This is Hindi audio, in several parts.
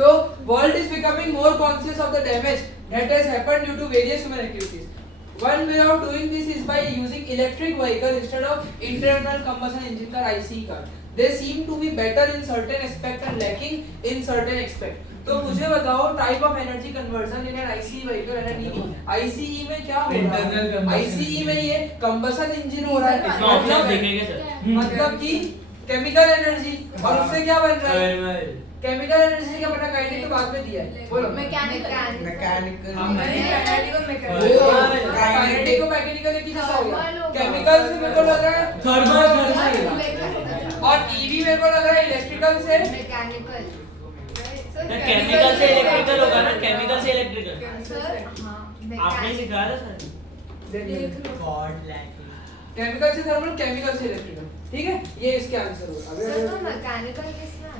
तो world is becoming more conscious of the damage that has happened due to various human activities. One way of doing this is by using electric vehicle instead of internal combustion engine car ICE car. They seem to be better in certain aspect and lacking in certain aspect. तो मुझे बताओ type of energy conversion in an ICE vehicle and N EV. ICE में क्या हो रहा है? आईसीई में ये कंबशन इंजन हो रहा है, मतलब कि केमिकल एनर्जी, और उससे क्या बन रहा है? केमिकल एनर्जी क्या बना? काइनेटिक तो बाद में दिया है, बोलो. मैकेनिकल काइनेटिक को मैकेनिकल एक ही जैसा हो गया. केमिकल से मेरे को लग रहा है थर्मल, और ईवी मेरे को लग रहा है इलेक्ट्रिकल से मैकेनिकल. केमिकल से इलेक्ट्रिकल होगा ना, केमिकल से इलेक्ट्रिकल. सर हां आपने सिखाया था सर. God lacking. केमिकल से थर्मल, केमिकल से इलेक्ट्रिकल. ठीक है, ये इसके आंसर होगा. सर तो मैकेनिकल किसमें है?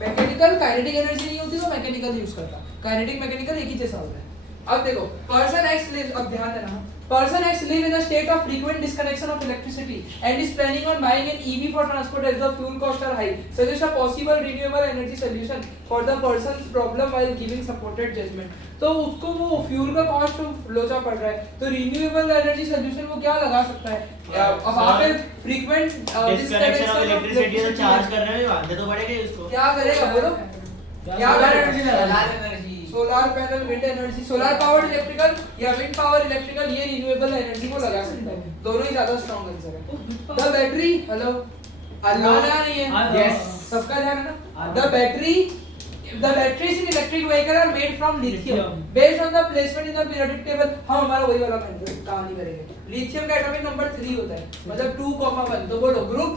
मैकेनिकल काइनेटिक एनर्जी नहीं होती तो मैकेनिकल यूज करता. काइनेटिक मैकेनिकल एक ही जैसा होता है. अब देखो पर्सन एक्स लिव, अब ध्यान देना, person X live in a state of frequent disconnection of electricity and is planning on buying an EV for transport as the fuel costs are high. Suggest a possible renewable energy solution for the person's problem while giving supported judgment. तो उसको वो फ्यूल का कॉस्ट लोचा पड़ रहा है, तो रिन्यूएबल एनर्जी सोल्यूशन वो क्या लगा सकता है? अब वहाँ पे फ्रीक्वेंट डिस्कनेक्शन ऑफ इलेक्ट्रिसिटी से चार्ज कर रहे हैं, आधे तो बढ़ेगा उसको. क्या करेगा बोलो? क्या एनर्जी लगा? Solar panel, wind energy, solar powered electrical या विंड पावर इलेक्ट्रिकल, ये रिन्यूएबल एनर्जी को लगा सकता है. दोनों ही ज्यादा स्ट्रांग आंसर है. द बैटरी, हेलो अल्लाह नहीं है, यस सबका ध्यान है ना. The batteries in electric vehicle are made from lithium based on the placement in the periodic table. हम हमारा वही वाला कहानी करेंगे. लिथियम का एटॉमिक नंबर 3 होता है, मतलब 2,1. तो बोलो ग्रुप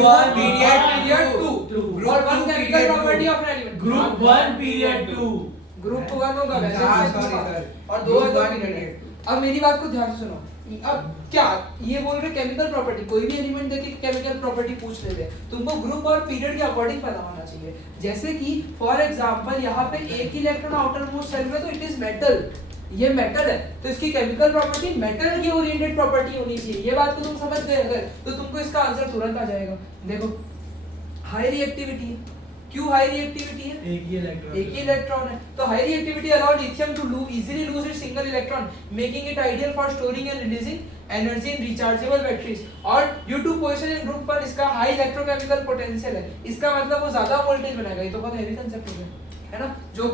1 period 2 और 1 chemical property of an element. Group 1 period 2. Group 1 होगा वैसे और 2 है 2 पीरियड. अब मेरी बात को ध्यान से सुनो. अब क्या ये बोल रहे केमिकल प्रॉपर्टी, कोई भी एलिमेंट देके केमिकल प्रॉपर्टी पूछ लेते हैं, तुमको ग्रुप और पीरियड के अकॉर्डिंग पता होना चाहिए. जैसे कि फॉर एग्जांपल यहाँ पे एक इलेक्ट्रॉन आउटर मोस्ट शेल में, तो इट इज मेटल, ये मेटल है, तो इसकी केमिकल प्रॉपर्टी मेटल की ओरिएंटेड प्रॉपर्टी होनी चाहिए. ये बात को तुम समझ गए अगर, तो तुमको इसका आंसर तुरंत आ जाएगा. देखो हाई रिएक्टिविटी है. क्यों हाई रिएक्टिविटी है? एक ही इलेक्ट्रॉन है, तो high reactivity allow lithium to easily lose its single electron, making it ideal for storing and releasing energy in rechargeable batteries. और due to position in group पर इसका हाई इलेक्ट्रोकेमिकल पोटेंशियल है. इसका मतलब वो ज्यादा वोल्टेज बनाएगा. ये तो बहुत हेवी कांसेप्ट हो गया है ना. जो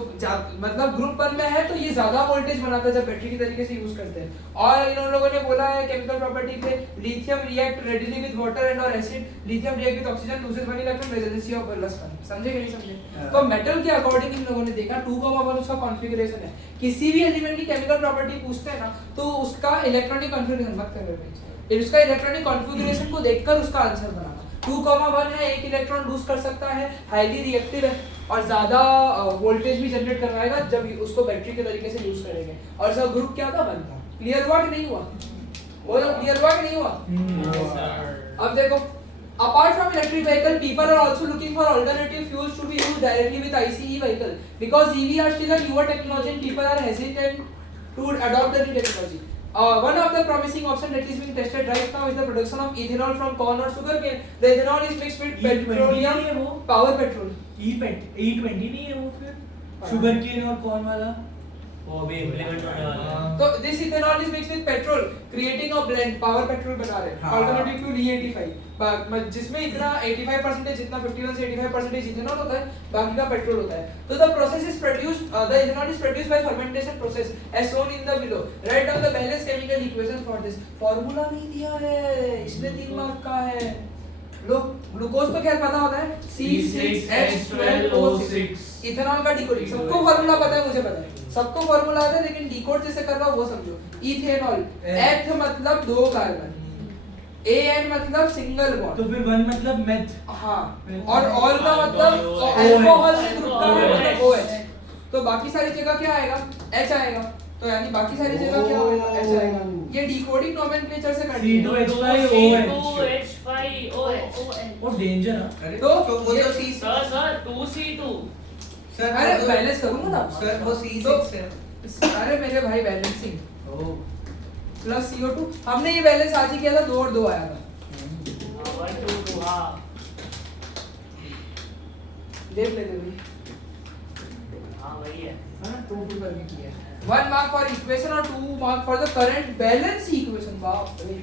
मतलब ग्रुप 1 में है तो ये ज्यादा वोल्टेज बनाता है जब बैटरी की तरीके से यूज करते हैं. और इन लोगों ने बोला है केमिकल प्रॉपर्टी पे, lithium react readily with water and और acid, lithium react with oxygen, loses one electron, रेजोनेंसी ऑफ प्लस 1. समझे कि नहीं समझे? तो मेटल के अकॉर्डिंग इन लोगों ने देखा 2,1 उसका कॉन्फ़िगरेशन है. किसी भी एलिमेंट की केमिकल प्रॉपर्टी पूछते हैं ना, तो उसका इलेक्ट्रॉनिक कॉन्फ़िगरेशन मत करो, उसका इलेक्ट्रॉनिक कॉन्फ़िगरेशन को देखकर उसका आंसर बनाना. 2,1 है, एक इलेक्ट्रॉन लूज कर सकता है, हाईली रिएक्टिव है और ज्यादा वोल्टेज भी जनरेट करवाएगा जब उसको बैटरी के तरीके से यूज करेंगे. और इसका ग्रुप क्या था? 1 था. क्लियर हुआ कि नहीं हुआ? बोलो क्लियर हुआ कि नहीं हुआ? अब देखो, apart from electric vehicle, people are also looking for alternative fuels to be used directly with ICE vehicle because EV are still a newer technology and people are hesitant to adopt the new technology. One of the promising option that is being tested right now is the production of ethanol from corn or sugarcane. The ethanol is mixed with petroleum, power petrol. E20 नहीं है वो फिर शुगर केन और कॉर्न वाला, वो भी इम्प्लीमेंट होने वाला है. तो this ethanol is mixed with petrol, creating a blend. Power petrol बना रहे हैं. Alternative fuel E85, जिसमें इतना 85% जितना 51 से 85% इथेनॉल होता है, बाकी का पेट्रोल होता है. तो the process is produced, the ethanol is produced by fermentation process as shown in the below. Write down the balanced chemical equation for this. Formula नहीं दिया है, इसमें 3 मार्क का है. लो ग्लूकोज तो क्या पता होता है? C6H12O6. इथेनॉल का डिकोडिंग सबको फॉर्मूला पता है, मुझे पता है, सबको फॉर्मूला आता है, लेकिन डिकोड जैसे कर रहा हूं वो समझो. इथेनॉल, एथ मतलब 2 कार्बन, AN मतलब सिंगल बॉन्ड, तो फिर 1 मतलब मेथ. हां, और ऑल का मतलब अल्कोहल से ग्रुप का मतलब OH. तो बाकी सारी जगह क्या आएगा? H आएगा. तो यानी बाकी सारी जगह क्या होगा? H आएगा. ये डिकोडिंग नोमेनक्लेचर से करते हैं. C2H5OH. और डेंजर है. अरे तो वो तो C सर 2C2. सर अरे बैलेंस करूंगा ना सर, वो C6 है. अरे मेरे भाई बैलेंसिंग प्लस CO2. हमने ये बैलेंस आज ही किया था, 2 और 2 आया था. 1 2 हां देख लेते भाई, हाँ वही है। हाँ 2 2 करके किया है। 1 mark for equation और 2 mark for the current balance equation. बाप रे।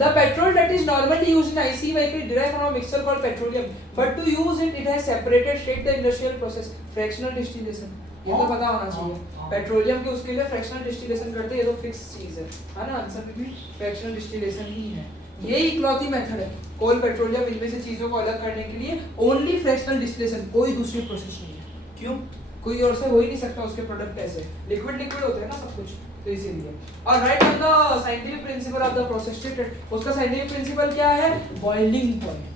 The petrol that is normally used in IC vehicle is derived from a mixture called petroleum, but to use it, it has separated state the industrial process, fractional distillation. ये तो पता होना चाहिए। पेट्रोलियम के उसके लिए फ्रैक्शनल डिस्टिलेशन करते हैं, ये तो फिक्स चीज है ना? आंसर में भी फ्रैक्शनल डिस्टिलेशन ही है। यही इकलौती मेथड है कोल, पेट्रोलियम, इनमें से चीजों को अलग करने के लिए ओनली फ्रैक्शनल डिस्टिलेशन, कोई दूसरी प्रोसेस नहीं है। क्यों? कोई और से हो ही नहीं सकता उसके प्रोडक्ट ऐसे, लिक्विड लिक्विड होते हैं ना सब कुछ, तो इसीलिए। और right on the scientific principle of the process stated, उसका साइंटिफिक प्रिंसिपल क्या है? Boiling point.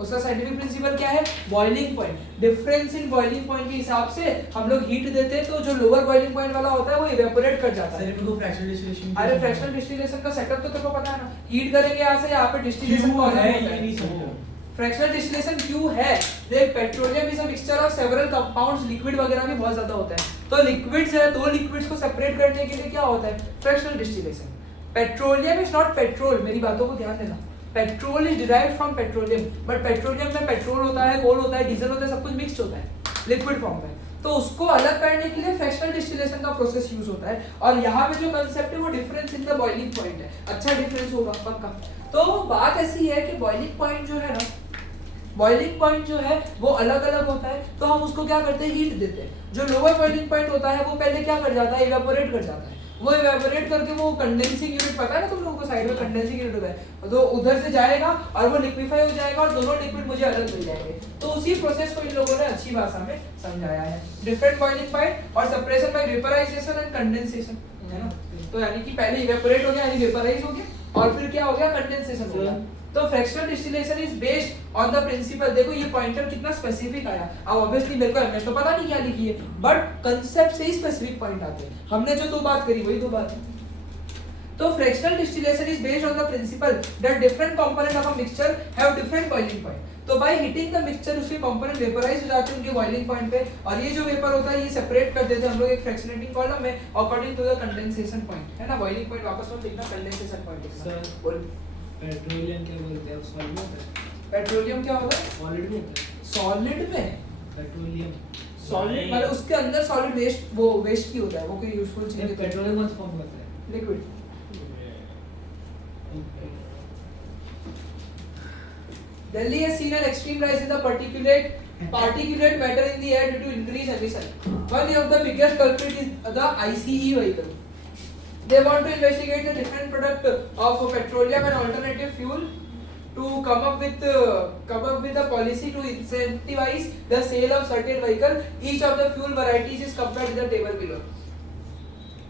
उसका साइंटिफिक प्रिंसिपल क्या है? Boiling point. Difference in boiling point के हिसाब से हम लोग हीट देते हैं, तो जो लोअर बॉइलिंग पॉइंट वाला होता है वो इवेपोरेट कर जाता है। सर इनको फ्रैक्शनल डिस्टिलेशन, अरे फ्रैक्शनल डिस्टिलेशन का सेटअप तो तेरे को पता है ना? हीट करेंगे यहाँ से, यहाँ पे डिस्टिलेशन क्यों है ये नहीं समझा। फ्रैक्शनल डिस्टिलेशन क्यों है? देख, petroleum is a mixture of several compounds, liquid वगैरह भी बहुत ज्यादा होता है, तो लिक्विड्स है, दो लिक्विड्स को सेपरेट करने के लिए क्या होता है? Fractional distillation. Petroleum is not petrol, मेरी बातों को ध्यान देना। Petrol is derived from petroleum, but petroleum में पेट्रोल होता है, कोल होता है, डीजल होता है, सब कुछ मिक्स्ड होता है लिक्विड फॉर्म में, तो उसको अलग करने के लिए फ्रैक्शनल डिस्टिलेशन का प्रोसेस यूज होता है। और यहाँ पे जो कंसेप्ट है वो difference in the boiling point है। अच्छा डिफरेंस होगा पक्का। तो बात ऐसी है कि बॉइलिंग पॉइंट जो है ना, बॉइलिंग पॉइंट जो है वो अलग अलग होता है, तो हम उसको क्या करते हैं? हीट देते हैं। जो लोअर बॉइलिंग पॉइंट होता है वो पहले क्या कर जाता है? इवेपोरेट कर जाता है। वो इवेपोरेट करके वो कंडेंसिंग यूनिट, पता है ना तुम लोगों को साइड में कंडेंसिंग यूनिट होता है, तो उधर से जाएगा और वो लिक्विफाई हो जाएगा और दोनों लिक्विड मुझे अलग मिल जाएंगे। तो उसी प्रोसेस को इन लोगों ने अच्छी भाषा में समझाया है। डिफरेंट बॉइलिंग पॉइंट और separation by vaporisation and condensation, है ना? तो यानी कि पहले इवेपोरेट हो गया यानी वेपराइज हो गया, और फिर क्या हो गया? कंडेंसेशन हो गया। तो fractional distillation is based on the principle. देखो ये पॉइंटर कितना स्पेसिफिक आया। अब ऑब्वियसली मेरे को एमएस तो पता नहीं क्या लिखी है, बट कांसेप्ट से ही स्पेसिफिक पॉइंट आते हैं। हमने जो दो बात करी वही दो बात है। तो fractional distillation is based on the principal that different component of a mixture have different boiling point. तो बाय हीटिंग द मिक्सचर उसके कंपोनेंट वेपराइज हो जाते हैं उनके बॉइलिंग पॉइंट पे, और ये जो वेपर होता है ये सेपरेट कर देते हैं हम लोग एक फ्रैक्शनेटिंग कॉलम में according to the condensation point, है ना? बॉइलिंग पॉइंट वापस में लिखना, कंडेंसेशन पॉइंट लिखना। बोल, पेट्रोलियम क्या बोलते हैं? सॉलिड होता है। पेट्रोलियम क्या होगा? सॉलिड में होता है। सॉलिड में पेट्रोलियम सॉलिड मतलब उसके अंदर सॉलिड वेस्ट, वो वेस्ट की होता है, वो कोई यूजफुल चीज नहीं। पेट्रोलियम कौन सा फॉर्म होता है? Liquid. Delhi has seen an extreme rise in the particulate matter in the air due to increased emission. One of the biggest culprit is the ICE vehicle. They want to investigate the different product of petroleum and alternative fuel to come up with a policy to incentivize the sale of certain vehicle. Each of the fuel varieties is compared in the table below.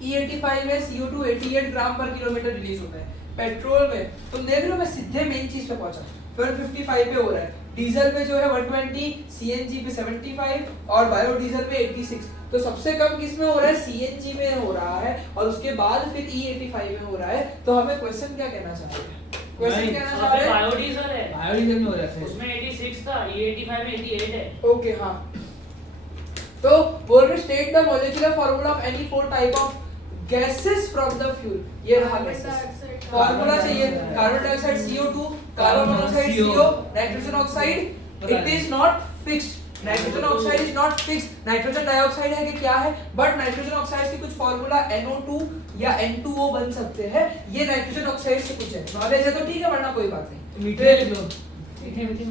E85 में CO2 88 ग्राम पर किलोमीटर रिलीज होता है। पेट्रोल में तुम देख रहे हो, मैं सीधे मेन चीज पे पहुंचा, 155 पे हो रहा है। डीजल पे जो है 120, सीएनजी पे 75 और बायोडीजल पे 86। तो सबसे कम किस में हो रहा है? सीएनजी में हो रहा है, और उसके बाद फिर E85 में हो रहा है। तो हमें क्वेश्चन क्या कहना चाह रहे हैं? क्वेश्चन कहना चाह रहे हैं बायोडीजल है, बायोडीजल में हो रहा है। उसमें 86 था, ये 85 में 88 है। ओके हाँ, तो बोल रहे state the molecular formula of any 4 type of gases from the fuel. ये रहा गैसेस, फार्मूला चाहिए। Carbon dioxide CO2, carbon monoxide CO, nitrogen oxide it is not fixed. Nitrogen oxide is not fixed. Nitrogen dioxide है कि क्या है, बट नाइट्रोजन ऑक्साइड के कुछ फार्मूला NO2 या N2O बन सकते हैं। ये नाइट्रोजन ऑक्साइड से कुछ है, नॉलेज है तो ठीक है, वरना कोई बात नहीं। मीथेन लो,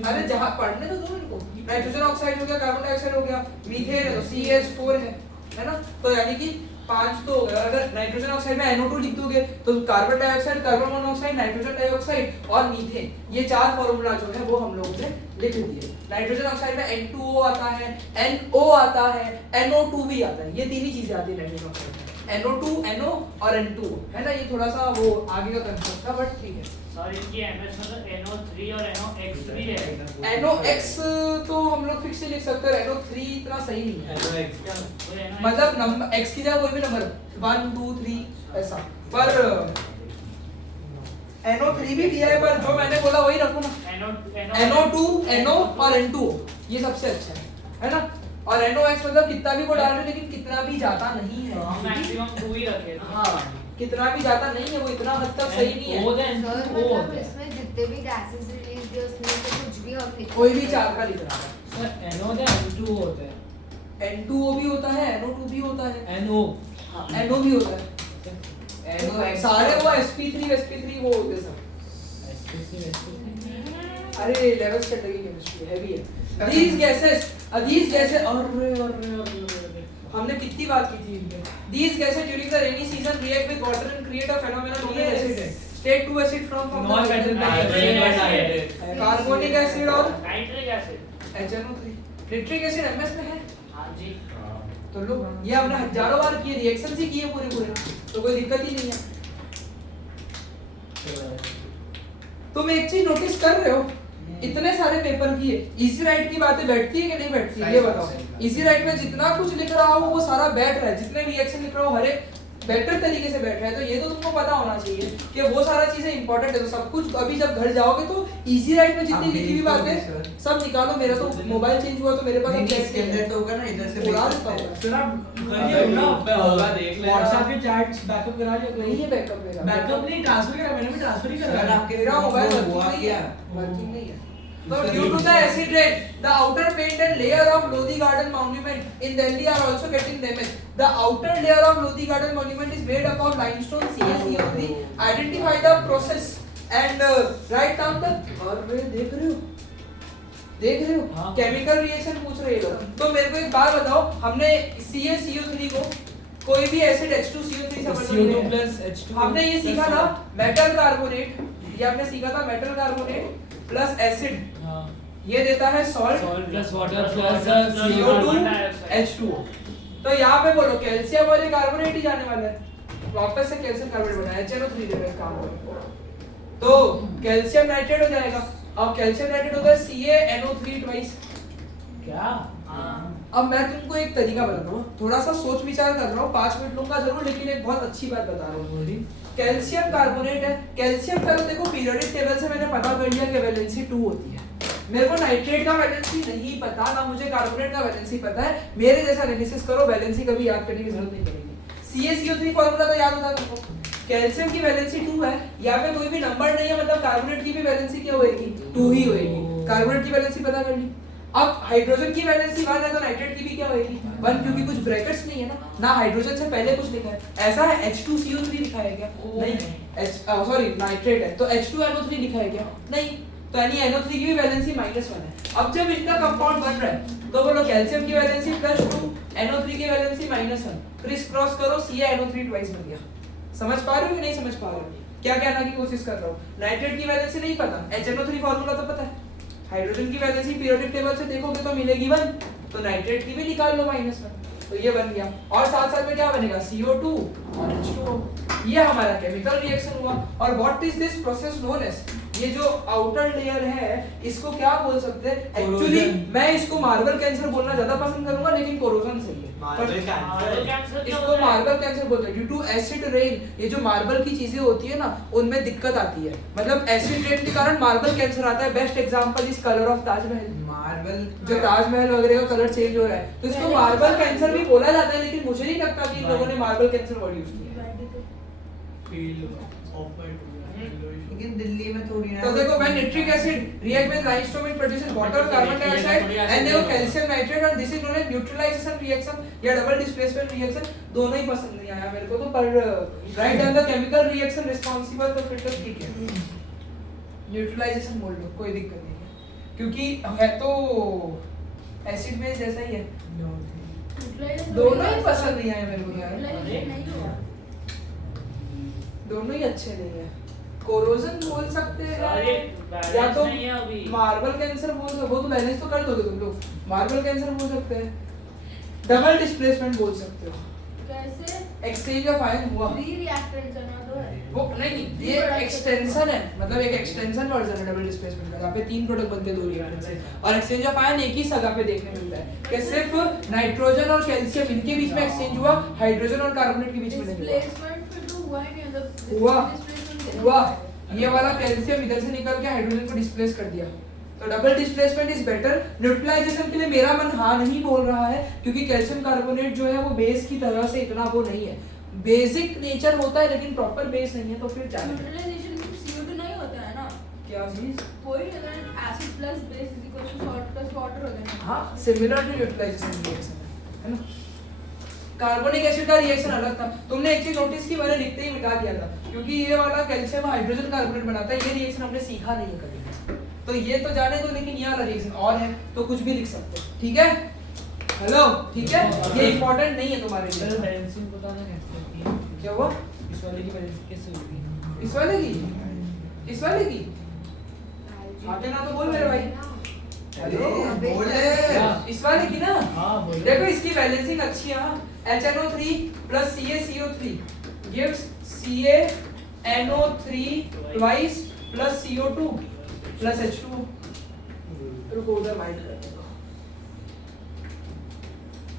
अरे जहां पढ़ने तो दो इनको। नाइट्रोजन ऑक्साइड हो गया, कार्बन डाइऑक्साइड हो गया, मीथेन है तो CH4 है ना? तो यानी कि 5 तो अगर नाइट्रोजन ऑक्साइड में NO2 लिख दोगे तो carbon dioxide, carbon monoxide, nitrogen dioxide और मीथेन, ये 4 फार्मूला जो है वो हम लोगों ने लिख दिए। नाइट्रोजन ऑक्साइड में N2O आता है, NO आता है, NO2 भी आता है। ये तीन ही चीजें आती है नाइट्रोजन ऑक्साइड में, NO2, NO और N2, है ना? ये थोड़ा सा वो आगे का कंसेप्ट था, बट ठीक है। सर इनकी एमएस में तो NO3 और NOx भी है। NOx तो हम लोग फिक्स से लिख सकते हैं, NO3 इतना सही नहीं है। NOx मतलब नंबर x की जगह कोई भी नंबर 1 2 3 ऐसा, पर NO3 भी दिया है, पर जो मैंने बोला वही रखो ना। NO2, NO और N2 ये सबसे अच्छा है ना? और NOx मतलब कितना भी को डाल रहे, लेकिन कितना भी जाता नहीं है। हम मैक्सिमम 2 ही रखे ना। हाँ, कितना भी जाता नहीं है, वो इतना हद तक सही नहीं है। सर मतलब इसमें जितने भी गैसेस रिलीज हुए उसमें से कुछ भी कोई भी 4 का लिख रहा है। सर NO होता है N2 होता है N2O भी होता है, NO2 भी होता है, NO हाँ NO भी होता है, सारे वो sp3 वो होते हैं सब। अरे लेवल सेट लगी केमिस्ट्री हैवी है। these gases और हमने कितनी बात की थी इनके। these gases during the rainy season react with water and create a phenomenon known as acid state 2 acid from carbonic acid और nitric acid HNO3 nitric acid MS में है। हाँ जी तो लो ये हमने हजारों बार किए, रिएक्शन ही किए पूरे तो कोई दिक्कत ही नहीं है। तुम एक चीज नोटिस कर रहे हो, इतने सारे पेपर किए, इजी राइट की बातें बैठती है कि नहीं बैठती है ये बताओ। इजी राइट में जितना कुछ लिख रहा हो वो सारा बैठ रहा है, जितने रिएक्शन लिख रहा हो हर एक बेटर तरीके से बैठ रहा है। तो ये तो तुमको पता होना चाहिए कि वो सारा चीजें इंपॉर्टेंट है। तो सब कुछ अभी जब घर जाओगे तो इजी राइट में जितनी लिखी हुई बातें सब निकालो। मेरा तो मोबाइल चेंज हुआ तो मेरे पास इसके अंदर तो होगा ना, इधर से उड़ा देता हूं। सर आप करिए ना होगा देख लेना। WhatsApp के चैट्स बैकअप करा लिया नहीं है बैकअप मेरा, बैकअप नहीं ट्रांसफर करा, मैंने भी ट्रांसफर ही सर करा। आपके मेरा मोबाइल हुआ क्या? वर्किंग नहीं है। So due to the acid rain, the outer paint and layer of Lodi Garden Monument in Delhi are also getting damaged. The outer layer of Lodi Garden Monument is made up of limestone CaCO3. Identify the process and write down the। और वे देख रहे हो हाँ। केमिकल रिएक्शन पूछ रहे हो। तो मेरे को एक बात बताओ, हमने CaCO3 को कोई भी एसिड H2CO3 से CO2 plus H2 हमने ये सीखा था मेटल कार्बोनेट, ये हमने सीखा था मेटल कार्बोनेट प्लस एसिड हाँ ये देता है salt plus water plus CO2 H2O। तो यहाँ पे बोलो कैल्शियम वाले कार्बोनेट ही जाने वाला है, वापस से कैल्शियम कार्बोनेट बनाया HNO3 दे रहा है काम को, तो कैल्शियम नाइट्रेट हो जाएगा। अब कैल्शियम नाइट्रेट होता है CaNO3 ट्वाइस। क्या अब मैं तुमको एक तरीका बताता हूँ, थोड़ा सा सोच विचार कर रहा हूँ, 5 मिनट लूंगा जरूर, लेकिन एक बहुत अच्छी बात बता रहा हूँ। कैल्शियम कार्बोनेट है, कैल्शियम का देखो पीरियोडिक टेबल से मैंने पता कर लिया कि वैलेंसी 2 होती है। मेरे को नाइट्रेट का वैलेंसी नहीं पता, ना मुझे कार्बोनेट का वैलेंसी पता है। मेरे जैसा एनालिसिस करो, वैलेंसी कभी याद करने की जरूरत नहीं पड़ेगी। CaCO3 फार्मूला तो याद होता है तुमको, कैल्शियम की वैलेंसी 2 है, यहाँ पे कोई भी नंबर नहीं है, मतलब कार्बोनेट की भी वैलेंसी क्या होएगी 2 ही होएगी। कार्बोनेट की वैलेंसी पता कर ली। अब हाइड्रोजन की वैलेंसी 1 है तो नाइट्रेट की भी क्या होएगी 1, क्योंकि कुछ ब्रैकेट्स नहीं है ना हाइड्रोजन से पहले कुछ लिखा है। ऐसा है H2CO3 लिखा है क्या? नहीं, सॉरी नाइट्रेट है तो H2NO3 लिखा है क्या? नहीं, तो यानी NO3 की भी वैलेंसी -1 है। अब जब इनका कंपाउंड बन रहा है तो बोलो कैल्शियम की वैलेंसी +2, NO3 की वैलेंसी -1, क्रिस क्रॉस करो CaNO3 ट्वाइस बन गया। समझ पा रहे हो कि नहीं समझ पा रहे हो? क्या कहना की कोशिश कर रहा हूँ? नाइट्रेट की वैलेंसी नहीं पता, HNO3 फार्मूला तो पता है, हाइड्रोजन की वैलेंसी पीरियोडिक टेबल से देखोगे तो मिलेगी 1, तो नाइट्रेट की भी निकाल लो -1, तो ये बन गया। और साथ साथ में क्या बनेगा CO2 और H2O। ये हमारा केमिकल रिएक्शन हुआ। और what is this process known as, ये जो आउटर लेयर है इसको क्या बोल सकते हैं? एक्चुअली मैं इसको मार्बल कैंसर बोलना ज्यादा पसंद करूंगा, लेकिन कोरोजन सही है। इसको मार्बल कैंसर बोलते हैं ड्यू टू एसिड रेन। ये जो मार्बल की चीजें होती है ना उनमें दिक्कत आती है, मतलब एसिड रेन के कारण मार्बल कैंसर आता है। Best example is colour of Taj Mahal. Marble जो ताजमहल वगैरह का कलर चेंज हो रहा है तो इसको मार्बल कैंसर भी बोला जाता है, लेकिन मुझे नहीं लगता कि इन लोगों ने मार्बल कैंसर वर्ड यूज किया है। लेकिन दिल्ली में थोड़ी ना। तो देखो when nitric acid react with limestone it produces water carbon dioxide and देखो कैल्शियम नाइट्रेट और this is known as neutralisation reaction या डबल डिस्प्लेसमेंट रिएक्शन। दोनों ही पसंद नहीं आया मेरे को तो, पर write down the chemical reaction responsible तो फिर तो ठीक है, न्यूट्रलाइजेशन बोल लो कोई दिक्कत नहीं है, क्योंकि है तो एसिड बेस जैसा ही है। दोनों ही पसंद नहीं आए मेरे को यार, दोनों ही अच्छे नहीं है। कोरोजन बोल सकते हैं या तो मार्बल कैंसर बोल सकते, वो तो मैनेज तो कर दोगे तुम लोग। मार्बल कैंसर बोल सकते हैं, डबल डिस्प्लेसमेंट बोल सकते हो। कैसे? एक्सचेंज ऑफ आयन हुआ फ्री रिएक्टेंट करना तो है वो नहीं, ये एक्सटेंशन है, मतलब एक एक्सटेंशन वर्जन है डबल डिस्प्लेसमेंट का, जहाँ पे 3 प्रोडक्ट बनते हैं 2 रिएक्टेंट से। और एक्सचेंज ऑफ आयन एक ही जगह पे देखने मिलता है कि सिर्फ नाइट्रोजन और कैल्शियम इनके बीच में एक्सचेंज हुआ, हाइड्रोजन और कार्बोनेट के बीच में नहीं हुआ। डिस्प्लेसमेंट फिर तो हुआ ही नहीं, मतलब हुआ ये वाला कैल्शियम इधर से निकल के हाइड्रोजन को डिस्प्लेस कर दिया, तो double displacement is better. Neutralisation के लिए मेरा मन हाँ नहीं बोल रहा है, क्योंकि कैल्शियम कार्बोनेट जो है वो बेस की तरह से इतना वो नहीं है, बेसिक नेचर होता है लेकिन प्रॉपर बेस नहीं है, तो फिर क्या न्यूट्रलाइजेशन में CO2 नहीं होता है ना? क्या क्या चीज? वही अगर acid plus base is equal to salt plus water हो जाए हाँ, सिमिलर टू न्यूट्रलाइजेशन रिएक्शन है ना। कार्बोनिक एसिड का रिएक्शन अलग था। तुमने एक चीज नोटिस की, मैंने लिखते ही मिटा दिया था, क्योंकि ये वाला कैल्शियम हाइड्रोजन कार्बोनेट बनाता है। ये रिएक्शन हमने सीखा नहीं है कभी, तो ये तो जाने दो, लेकिन ये वाला रिएक्शन और है तो कुछ भी लिख सकते हो, ठीक है? हेलो, ठीक है, ये इंपॉर्टेंट नहीं है तुम्हारे लिए। सर बैलेंसिंग बताना कैसे होती है? क्या हुआ? इस वाले की बैलेंसिंग कैसे होगी? इस वाले की, इस वाले की आगे ना तो बोल मेरे भाई। हेलो, बोले इस वाले की ना। हाँ बोलो। देखो इसकी बैलेंसिंग अच्छी है। HNO3 plus CaCO3 gives CaNO3 twice plus CO2 plus H2O। रुको उधर माइंड कर दो।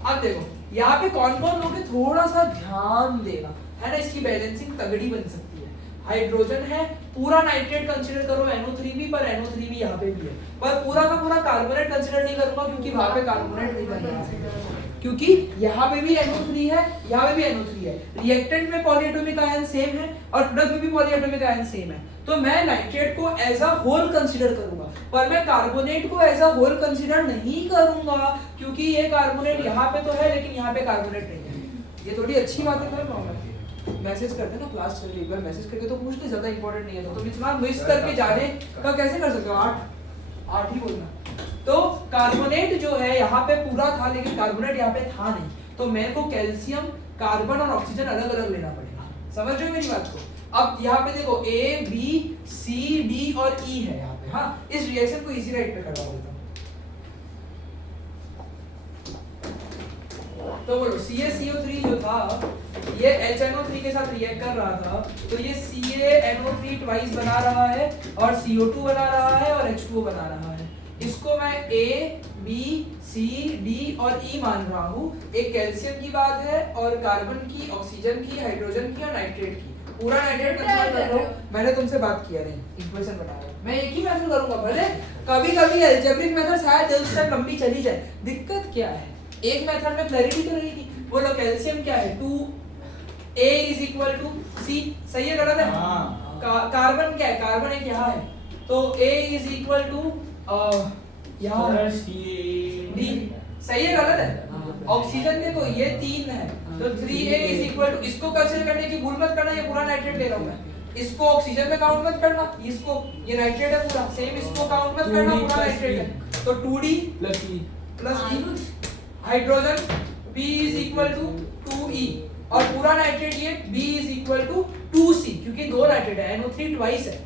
अब देखो यहाँ पे कौन कौन लोग हैं, थोड़ा सा ध्यान देना है ना। इसकी बैलेंसिंग तगड़ी बन सकती है। हाइड्रोजन है, पूरा नाइट्रेट कंसीडर करो, NO3 भी, पर NO3 भी यहाँ पे भी है, पर पूरा का पूरा कार्बोनेट कंसीडर नहीं करूंगा क्योंकि वहां पे कार्बोनेट नहीं बन रहा है, क्योंकि यहाँ पे भी NO3 है, यहाँ पे भी NO3 है। रिएक्टेंट में पॉलीएटॉमिक आयन सेम है और प्रोडक्ट में भी पॉलीएटॉमिक आयन सेम है, तो मैं नाइट्रेट को एज अ होल कंसीडर करूंगा, पर मैं कार्बोनेट को एज अ होल कंसीडर नहीं करूंगा क्योंकि ये कार्बोनेट यहाँ पे तो है लेकिन यहाँ पे कार्बोनेट नहीं है। ये थोड़ी अच्छी बात है, मैसेज करते ना क्लास चल रही, एक बार मैसेज करके तो पूछते, ज्यादा इंपॉर्टेंट नहीं है तो तुम इतना मिस करके जाने का कैसे कर सकते हो? 8 ही बोलना। तो कार्बोनेट जो है यहाँ पे पूरा था लेकिन कार्बोनेट यहाँ पे था नहीं, तो मेरे को कैल्शियम, कार्बन और ऑक्सीजन अलग अलग लेना पड़ेगा। समझ रहे हो मेरी बात को? अब यहाँ पे देखो A, B, C, D और E है यहाँ पे। हाँ, इस रिएक्शन को इजी राइट पे करवा देता हूँ। तो बोलो CaCO3 जो था ये HNO3 के साथ रिएक्ट कर रहा था, तो ये CaNO3 ट्वाइस बना रहा है और CO2 बना रहा है और H2O बना रहा है। इसको मैं A, B, C, D और E मान रहा हूँ। एक कैल्शियम की बात है और कार्बन की, ऑक्सीजन की, हाइड्रोजन की और नाइट्रेट की। पूरा नाइट्रेट कंसीडर कर लो। मैंने तुमसे बात किया नहीं, इक्वेशन बना रहा हूँ मैं, एक ही मेथड करूंगा। भले कभी कभी अलजेब्रिक मेथड शायद उस टाइम लंबी चली जाए, दिक्कत क्या है? एक मेथड में क्लैरिटी तो रहेगी। बोलो कैल्शियम क्या है? 2A is equal to C, सही है गलत है? कार्बन क्या है? कार्बन एक यहाँ है, तो A is equal to यहाँ D, सही है गलत है? ऑक्सीजन देखो ये 3 है, तो 3A is equal to, इसको कंसीडर करने की भूल मत करना, ये पूरा नाइट्रेट ले रहा हूँ मैं। इसको ऑक्सीजन में काउंट मत करना, इसको, ये नाइट्रेट है पूरा, सेम इसको काउंट मत करना, पूरा नाइट्रेट है। तो 2D plus E, hydrogen B is equal to 2E और पूरा नाइट्रेट ये B is equal to 2C, क्योंकि दो नाइट्रेट है, NO3 ट्वाइस है,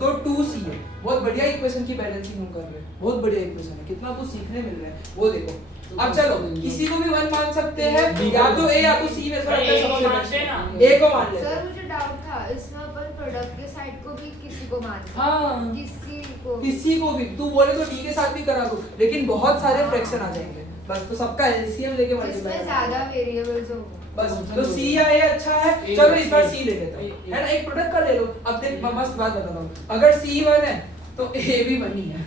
तो 2C है। बहुत बढ़िया इक्वेशन की बैलेंसिंग हम कर रहे हैं, बहुत बढ़िया इक्वेशन है, कितना कुछ सीखने मिल रहा है वो देखो। अब चलो किसी को भी 1 मान सकते हैं, या तो A या तो C में से A को मान लेते हैं। सर मुझे डाउट था इसमें, अपन प्रोडक्ट के साइड को भी किसी को मान सकते हैं? हाँ, किसी को भी तू बोले तो D के साथ भी करा दो, लेकिन बहुत सारे फ्रैक्शन आ जाएंगे, बस तो सबका एलसीएम लेके जिसमें मल्टीप्लाई ज्यादा वेरिएबल्स हो, बस तो C या A अच्छा है। चलो इस बार C ले लेता हूं, है ना, एक प्रोडक्ट का ले लो। अब देख मैं मस्त बात बताता हूं, अगर C 1 है तो A भी 1 ही है,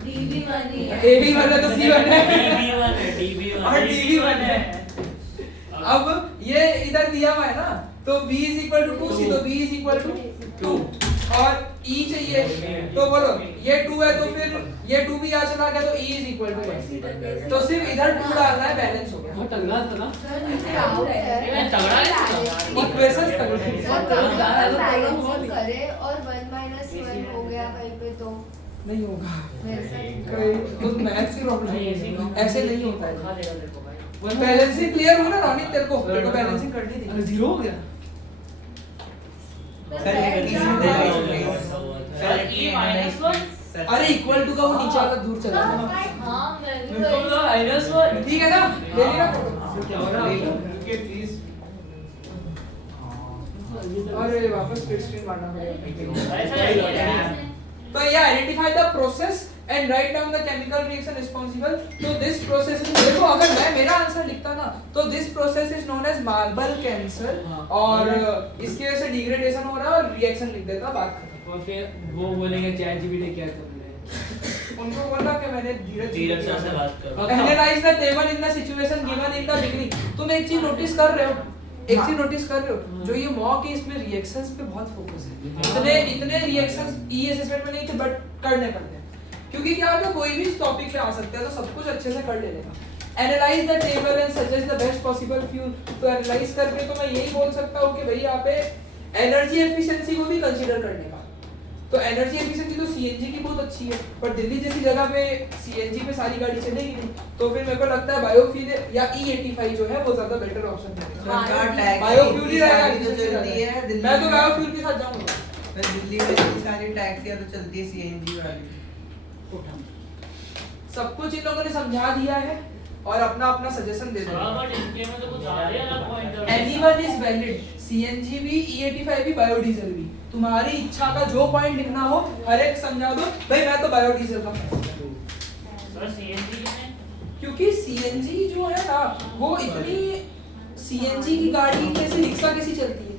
D भी 1 ही है, A भी 1 है तो C 1 है और D भी 1 है। अब ये इधर दिया हुआ है ना, तो B is equal to 2C, तो B is equal to 2 और E चाहिए, तो बोलो ये 2 है तो फिर ये 2 भी यहाँ चला गया, तो E is equal to 1, तो सिर्फ इधर 2 डालना है, बैलेंस हो गया। बहुत तगड़ा था ना। सर मुझे डाउट है, तगड़ा है। इक्वेशंस तगड़े हैं। सर बैलेंसिंग करे और 1 - 1 हो गया कहीं पे तो नहीं होगा, मेरे साथ कोई तो मैथ्स की प्रॉब्लम है, ऐसे नहीं होता है। खा देगा तेरे को भाई। बैलेंसिंग क्लियर हुई ना रोनित? तेरे को बैलेंसिंग करनी थी। 0 हो गया। सर E-1 अरे इक्वल टू का वो नीचे वाला दूर चला गया, हाँ मैंने मेरे को तो बोला -1 ठीक है ना, ले लिया। क्या हो रहा है? अरे वापस स्प्लिट स्क्रीन मारना पड़ेगा। ऐसा है। तो ये identify the process and write down the chemical reaction responsible. तो दिस प्रोसेस इज, देखो अगर मैं मेरा आंसर लिखता ना तो this process is known as marble cancer, और इसकी वजह से डिग्रेडेशन हो रहा है और रिएक्शन लिख देता, बात खत्म। और फिर वो बोलेंगे चैट जीपीटी क्या कर रहे हैं। उनको बोला कि मैंने धीरज सर से बात करो। Analyse the table in the situation given in the beginning. तुम एक चीज नोटिस कर रहे हो, एक चीज नोटिस कर रहे हो, जो ये मॉक है इसमें रिएक्शंस पे बहुत फोकस है। इतने रिएक्शंस ई असेसमेंट में नहीं थे बट करने पड़ते हैं, क्योंकि क्या होता है कोई भी टॉपिक पे आ सकता है तो सब कुछ अच्छे से कर लेने का। Analyse the table and suggest the best possible fuel. तो एनालाइज करके तो मैं यही बोल सकता हूँ कि भाई यहाँ पे एनर्जी एफिशिएंसी को भी कंसीडर करने का। तो एनर्जी एफिशिएंसी तो सीएनजी की बहुत अच्छी है, पर दिल्ली जैसी जगह पे सीएनजी पे सारी गाड़ी चलेगी नहीं, तो फिर मेरे को लगता है बायोफ्यूल या E85 जो है वो ज्यादा बेटर ऑप्शन है। बायोफ्यूल ही रहेगा जो चलती है दिल्ली मैं तो में। बायोफ्यूल के साथ जाऊंगा। पर दिल्ली में इतनी सारी टैक्सियां तो चलती है सीएनजी वाली। सब कुछ इन लोगों ने समझा दिया है और अपना अपना सजेशन दे दिया। बट इनके में तो कुछ ज्यादा ही अलग पॉइंट है। एनीवन इज वैलिड, सीएनजी भी E85 भी बायोडीजल भी, तुम्हारी इच्छा का जो पॉइंट लिखना हो हर एक समझा दो। भाई मैं तो बायोडीजल का fan हूं। सर सीएनजी में क्योंकि सीएनजी जो है ना वो इतनी सीएनजी की गाड़ी कैसी रिक्शा कैसी चलती है,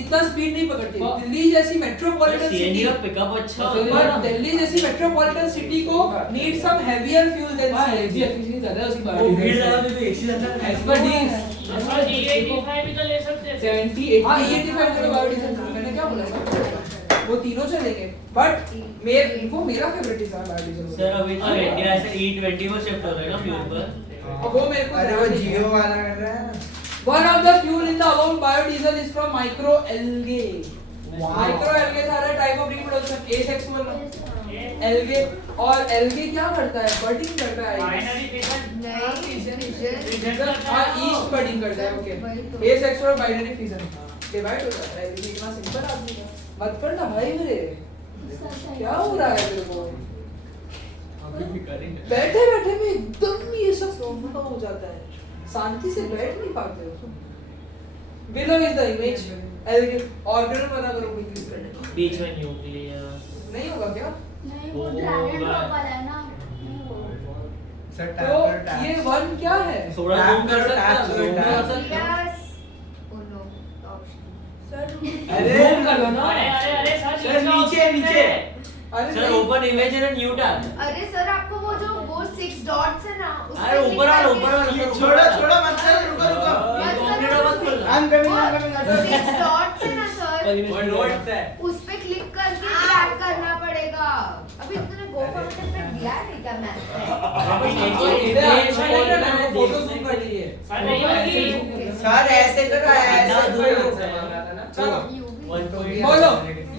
इतना स्पीड नहीं पकड़ती। दिल्ली जैसी मेट्रोपॉलिटन सीएनजी सिटी का पिकअप अच्छा पर होता है। दिल्ली जैसी मेट्रोपॉलिटन सिटी को need some heavier fuel than energy CNG. Efficiency ज्यादा है उसकी वो बायोडीजल भीड़ से। लगा दे तो एक चीज अंदर एक्सपर्टीज सर E85 भी तो ले सकते थे। 70 हाँ 80 E85 चलो बायोडीजल, मैंने क्या बोला था वो तीनों चलेंगे, बट वो मेरा फेवरेट है बायोडीजल। सर अभी तो इंडिया से E20 में शिफ्ट हो रहा है ना फ्यूल पर। और वो मेरे को अरे वो जियो वाला कर रहा है ना। One of the fuel in the above biodiesel is from microalgae. Microalgae सारा type of reproduction asexual algae, और algae क्या करता है, बडिंग करता है। फाइनली फिशन हाँ ईस्ट बडिंग करता है, okay. asexual binary fission divide होता है। algae इतना सिंपल आदमी है, मत करना भाई मेरे, क्या हो रहा है तेरे को? बैठे बैठे में एकदम ये सब सोना हो जाता है, शांति से बैठ नहीं पाते हो। Below is the image. Organ बना करो कोई क्लिक करने को। बीच में न्यूक्लियस नहीं होगा क्या? नहीं वो ड्रैग एंड ड्रॉप वाला है ना। सर तो ये वन क्या है? थोड़ा Tap जूम कर करो, सकता tap करो, है tap। अरे जूम कर लो ना। अरे अरे सर नीचे नीचे अरे सर नहीं। ओपन इमेज है ना न्यू टैब। अरे सर आपको वो जो वो 6 डॉट्स है ना अरे ऊपर वाला छोड़ो छोड़ो मत कर, रुको रुको। I'm coming, I'm coming, I'm coming। 6 dots है ना सर, वो नोट्स है। उस पे क्लिक करके ड्रैग करना पड़ेगा। अभी तुमने गो फॉरवर्ड पे दिया नहीं क्या मैथ फोटो जूम कर लिए। सर नहीं होगी। सर ऐसे करो, ऐसे करो। चलो बोलो बोलो,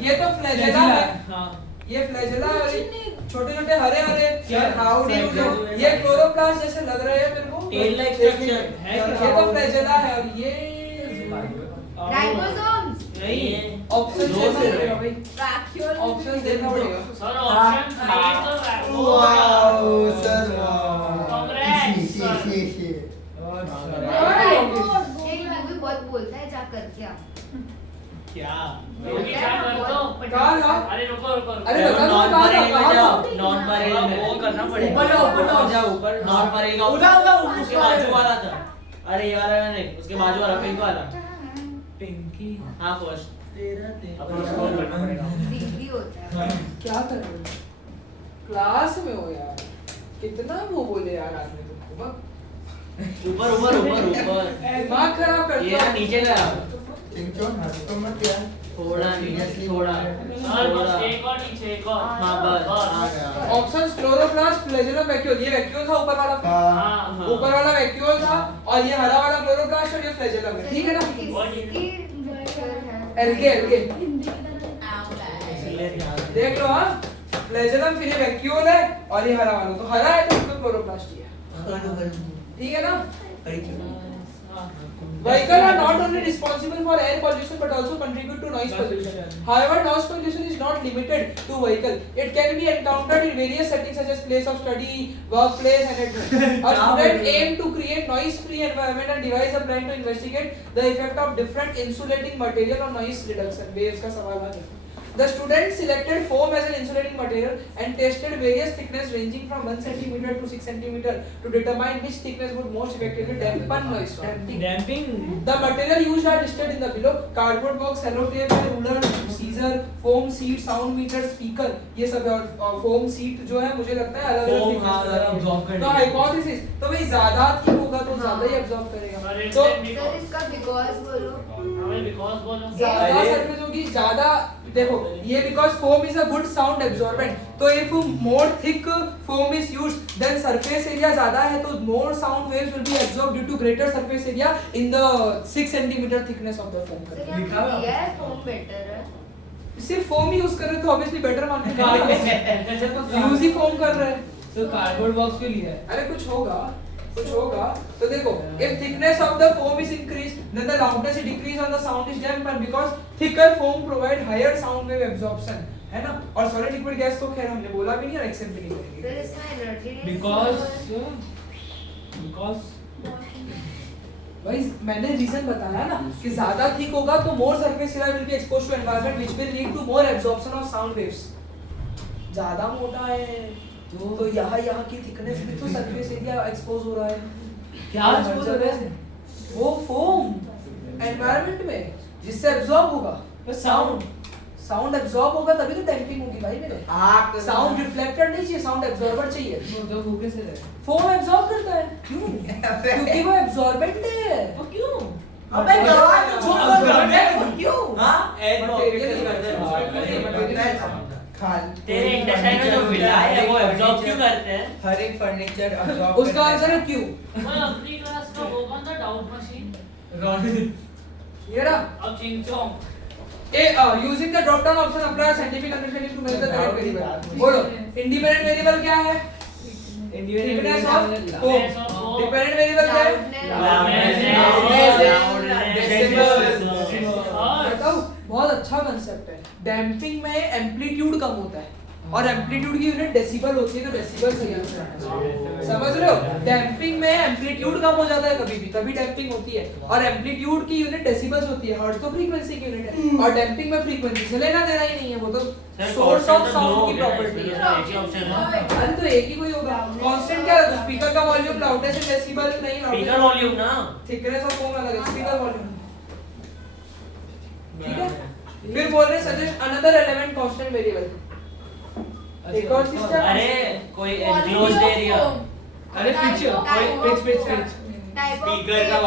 ये तो फ्लैजेला है, हां ये फ्लैजेला है, छोटे छोटे Hare Hare. Sir, how do you do? ये क्लोरोप्लास्ट जैसे लग रहे हैं मेरे को। Tail like structure है ये क्या? तो फ्लैजेला है और ये राइबोसोम्स नहीं ऑप्शन दो से देना भाई, वैक्यूल ऑप्शन देना पड़ेगा। सर ऑप्शन 3 तो रैंको वाओ सर Congrats, sir। एक मूवी बहुत बोलता है जा करके आ। क्या योगी क्या कर दो। कहाँ? अरे रुको रुको रुको। अरे बता दो नॉन कहाँ परेल कहाँ में जाओ, कहाँ? नॉन परेल में वो करना पड़ेगा। ऊपर जाओ ऊपर नॉन परेल का उधर उधर उसके बाजू वाला था। अरे ये वाला नहीं, उसके बाजू वाला पिंक वाला। पिंकी हाँ फर्स्ट तेरा अपना स्क्रॉल करना पड़ेगा। दिल्ली होता है। क्या कर रहे हो? क्लास में हो यार, कितना वो बोले यार आदमी तुमको बस ऊपर ऊपर ऊपर ऊपर दिमाग खराब करते ये ना नीचे का चिंचोन हंस तो मत यार। थोड़ा नीचे थोड़ा सर बस एक और नीचे एक और हाँ बस हाँ। ऑप्शंस क्लोरोप्लास्ट फ्लैजेलम वैक्यूल, ये वैक्यूल था ऊपर वाला, हाँ। हाँ। ऊपर वाला वैक्यूल था और ये हरा वाला क्लोरोप्लास्ट और ये फ्लैजेलम है, ठीक है ना? किसकी पिक्चर है? एल्गे एल्गे हिंदी की तरह देख लो। हाँ फ्लैजेलम फिर ये वैक्यूल है और ये हरा वाला, तो हरा है तो इसमें क्लोरोप्लास्ट ही है, ठीक है ना? Vehicles are not only responsible for air pollution but also contribute to noise pollution. However, noise pollution is not limited to vehicle. It can be encountered in various settings such as place of study, workplace, and at home. A student aim to create noise-free environment and devise a plan to investigate the effect of different insulating material on noise reduction. Waves का सवाल है। The student selected foam as an insulating material and tested various thickness ranging from 1 cm to 6 cm to determine which thickness would most effectively dampen noise. Damping The material used are listed in the below: cardboard box, sellotape, ruler, scissor, foam sheet, sound meter, speaker. ये सब है। और foam sheet जो है मुझे लगता है अलग-अलग Foam, thickness हाँ, का है। absorb करने तो के लिए। hypothesis तो भाई ज़्यादा थिक होगा तो ज्यादा ही एब्जॉर्ब करेगा अरे तो सर इसका बिकॉज बोलो हमें बिकॉज बोलो ज्यादा सरफेस होगी ज्यादा देखो ये because foam is a good sound absorbent तो if more thick foam is used then surface area ज्यादा है तो more sound waves will be absorbed due to greater surface area in the 6 centimetre thickness of the foam sir यहाँ दिया है फोम बेटर है सिर्फ फोम यूज कर रहे हैं तो ऑब्वियसली बेटर मानते हैं यूज ही फोम कर रहे हैं तो कार्डबोर्ड बॉक्स क्यों लिया है? अरे कुछ होगा तो देखो if thickness of the foam is increased then the loudness is decreased and the sound is dampened because thicker foam provide higher sound wave absorption है ना और सॉलिड लिक्विड गैस तो खैर हमने बोला भी नहीं और एक्सेप्ट भी नहीं करेंगे सर इसमें एनर्जी बिकॉज भाई मैंने रीजन बताया ना कि ज्यादा थिक होगा तो more surface area will be exposed to environment which will lead to more absorption of sound waves ज्यादा मोटा है तो यहाँ की थिकनेस भी तो सरफेस एरिया एक्सपोज हो रहा है क्या एक्सपोज हो रहा है? वो फोम एनवायरनमेंट में जिससे एब्जॉर्ब होगा तो साउंड एब्जॉर्ब होगा तभी तो डैम्पिंग होगी भाई मेरे साउंड रिफ्लेक्टर नहीं चाहिए साउंड एब्जॉर्बर चाहिए जो भूखे से रहे फोम एब्जॉर्ब करता है क्यों क्योंकि वो एब्जॉर्बेंट है तो क्यों? अबे गवाह तो छोड़ कर करने दे को क्यों? हां एयर तेरे इंटेस्टाइन में जो विला है वो एब्जॉर्ब क्यों करते हैं हर एक फर्नीचर अब्सॉर्ब उसका आंसर है क्यों मैं अपनी क्लास का वो कौन था डाउट मशीन ये रहा अब चिंचोंग using the drop down option apply a scientific understanding to measure the correct variable बोलो independent variable क्या है thickness of foam dependent variable क्या है बताओ बहुत अच्छा कांसेप्ट है डैम्पिंग में एम्पलीट्यूड कम होता है और एम्पलीट्यूड की यूनिट डेसिबल होती है तो डेसिबल से यूज करना है समझ रहे हो डैम्पिंग में एम्पलीट्यूड कम हो जाता है कभी भी तभी डैम्पिंग होती है और एम्पलीट्यूड की यूनिट डेसिबल्स होती है हर्ट्ज तो फ्रीक्वेंसी की यूनिट है और डैम्पिंग में फ्रीक्वेंसी से लेना देना ही नहीं है वो तो सोर्स ऑफ साउंड की प्रॉपर्टी है अरे तो एक ही कोई होगा कांस्टेंट क्या है स्पीकर का वॉल्यूम लाउडनेस इन डेसिबल नहीं स्पीकर वॉल्यूम ना थिकनेस ऑफ फोम अलग है स्पीकर वॉल्यूम ठीक है फिर बोल रहे suggest another element constant variable एक और चीज क्या अरे कोई एनक्लोज्ड एरिया अरे पिच स्पीकर का स्पीकर का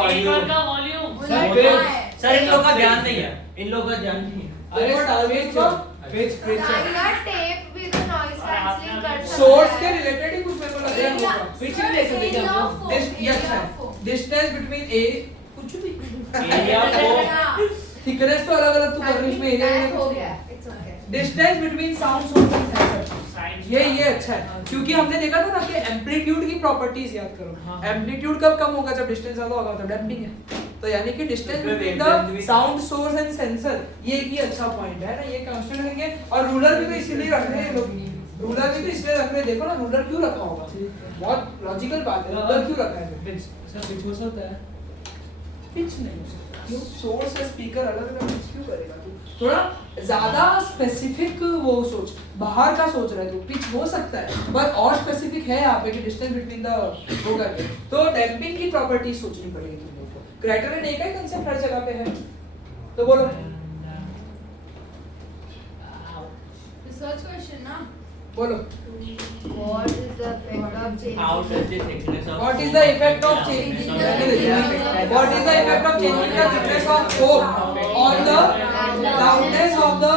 वॉल्यूम सर इन लोगों का ध्यान नहीं है इन लोगों का ध्यान नहीं है अरे टारगेट का पिच यार टेप भी तो नॉइस कैंसलिंग कर सकता है सोर्स के रिलेटेड ही कुछ मेरे को लग रहा है होगा पिच नहीं ले सकते क्या आप? ये अच्छा है डिस्टेंस बिटवीन ए कुछ भी एरिया को थिकनेस तो अलग अलग तू कर रही है इसमें एरिया हो गया it's okay distance between sound source and sensor ये अच्छा है क्योंकि हमने देखा था ना कि एम्पलीट्यूड की प्रॉपर्टीज याद करो एम्पलीट्यूड कब कम होगा जब डिस्टेंस ज्यादा होगा तब डैम्पिंग है तो यानी कि distance between the sound source and sensor ये एक ही अच्छा पॉइंट है ना ये कांस्टेंट रहेंगे और रूलर भी तो इसीलिए रख रहे हैं लोग रूलर भी तो इसलिए रख रहे हैं देखो ना रूलर क्यों रखा होगा बहुत लॉजिकल बात है रूलर क्यों रखा है पिच सर पिच हो सकता है पिच नहीं हो सकता क्यों सोर्स या स्पीकर अलग अलग पिच क्यों करेगा तू थोड़ा ज्यादा स्पेसिफिक वो सोच बाहर का सोच रहा है तू पिच हो सकता है पर और स्पेसिफिक है यहाँ पे कि डिस्टेंस बिटवीन द वो करके तो डैम्पिंग की प्रॉपर्टीज सोचनी पड़ेगी तुम लोग को क्राइटेरियन एक ही कांसेप्ट हर जगह पे है तो बोलो रिसर्च क्वेश्चन ना बोलो What is the effect of changing? How does the thickness of What is the effect of changing what is the effect of changing the thickness of foam on the loudness of the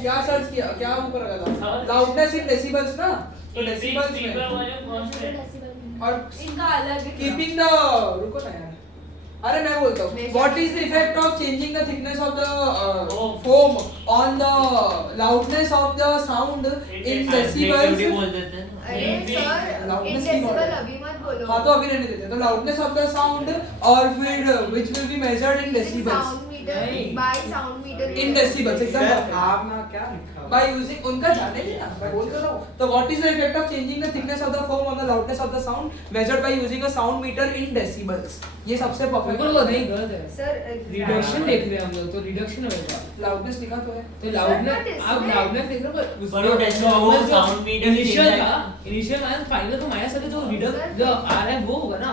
क्या सर्च किया क्या ऊपर लगा था loudness in decibels ना तो decibels स्पीकर में वॉल्यूम कांस्टेंट और इनका अलग है keeping the रुको ना यार अरे मैं बोलता हूँ what is the effect of changing the thickness of the foam on the loudness of the sound in decibels बोल देते हैं अरे सर Loudness इन की बात है। डेसिबल अभी मत बोलो हाँ तो अभी रहने देते हैं तो loudness of the sound और फिर which will be measured in decibels sound meter by sound meter in decibels एकदम perfect. आपने क्या लिखा by using उनका जाने ही ना मैं बोल तो रहा हूँ तो what is the effect of changing the thickness of the foam on the loudness of the sound measured by using a sound meter in decibels ये सबसे परफेक्ट बिल्कुल वो नहीं गलत है सर रिडक्शन देख रहे हैं हम लोग तो रिडक्शन होगा loudness लिखा तो है तो लाउडनेस आप लाउडनेस देख रहे हो पर वो डेसिबल वो साउंड मीटर इनिशियल का इनिशियल माइनस फाइनल तो माइनस अगर जो रिडक्ट जो आ रहा है वो होगा ना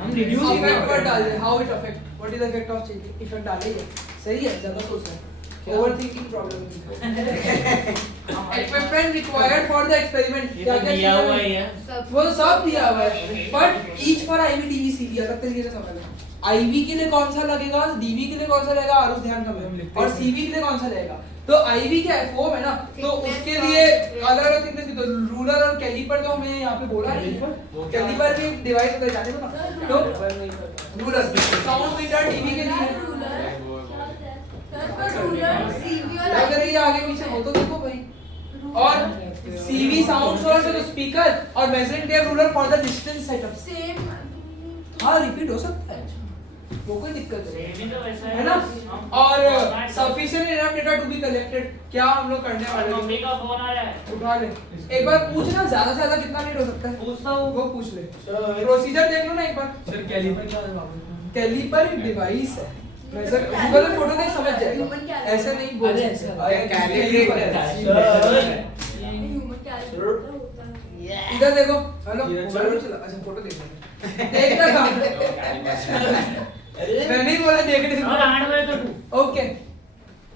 हम रिड्यूस ही effect पर डाल दे how it affect what is the effect of changing effect डाल ही है सही है ज्यादा सोच रहे हैं overthinking problem equipment required for the experiment क्या क्या दिया हुआ ही है वो सब दिया हुआ है but each for IV DV CV अलग तरीके से समझना आईवी के लिए कौन सा लगेगा डीवी के लिए कौन सा लगेगा आरुष ध्यान कम और सीवी के लिए कौन सा लगेगा तो आईवी क्या है फोम है ना तो उसके लिए अलग अलग थिकनेस की तो रूलर और कैलिपर जो हमें यहाँ पे बोला है कैलिपर भी डिवाइस होता है जाने दो ना तो रूलर साउंड मीटर डीवी के लिए अगर ये आगे पीछे हो तो देखो भाई और सीवी साउंड सोर्स है तो स्पीकर और measuring tape ruler for the distance setup same हाँ रिपीट हो सकता है वो कोई दिक्कत नहीं सेम ही तो वैसा है ना और sufficient enough data to be collected क्या हम लोग करने वाले हैं मम्मी का फोन आ रहा है उठा ले एक बार पूछना ज्यादा से ज्यादा कितना मिनट हो सकता है पूछता हूं वो पूछ ले प्रोसीजर देख लो ना एक बार सर कैलिपर क्या है वापस कैलिपर एक डिवाइस है वैसे गूगल में फोटो देख समझ जाएगा ऐसे नहीं बोल अरे कैलिब्रेटर ह्यूमन कैलिब्रेटर होता है इधर देखो हेलो मोबाइल चला अच्छा फोटो देख देख रहा मैं नहीं बोला देखने और से 8 बजे तो ओके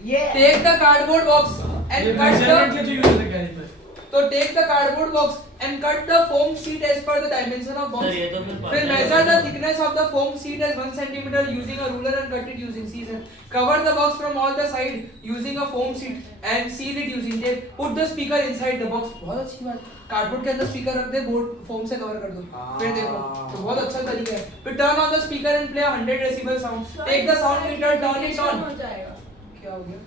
ये take the cardboard box and cut the जो यूज होता है कैलिपर तो take the cardboard box and cut the foam sheet as per the dimension of box sir ये तो फिर measure the thickness of the foam sheet as 1 centimeter using a ruler and cut it using scissors cover the box from all the side using a foam sheet and seal it using tape put the speaker inside the box बहुत अच्छी बात कार्डबोर्ड के अंदर स्पीकर रख दे बोर्ड फोम से कवर कर दो फिर देखो तो बहुत अच्छा तरीका है फिर turn on the speaker and play 100 decibel sound take the sound meter turn it on हो जाएगा क्या हो गया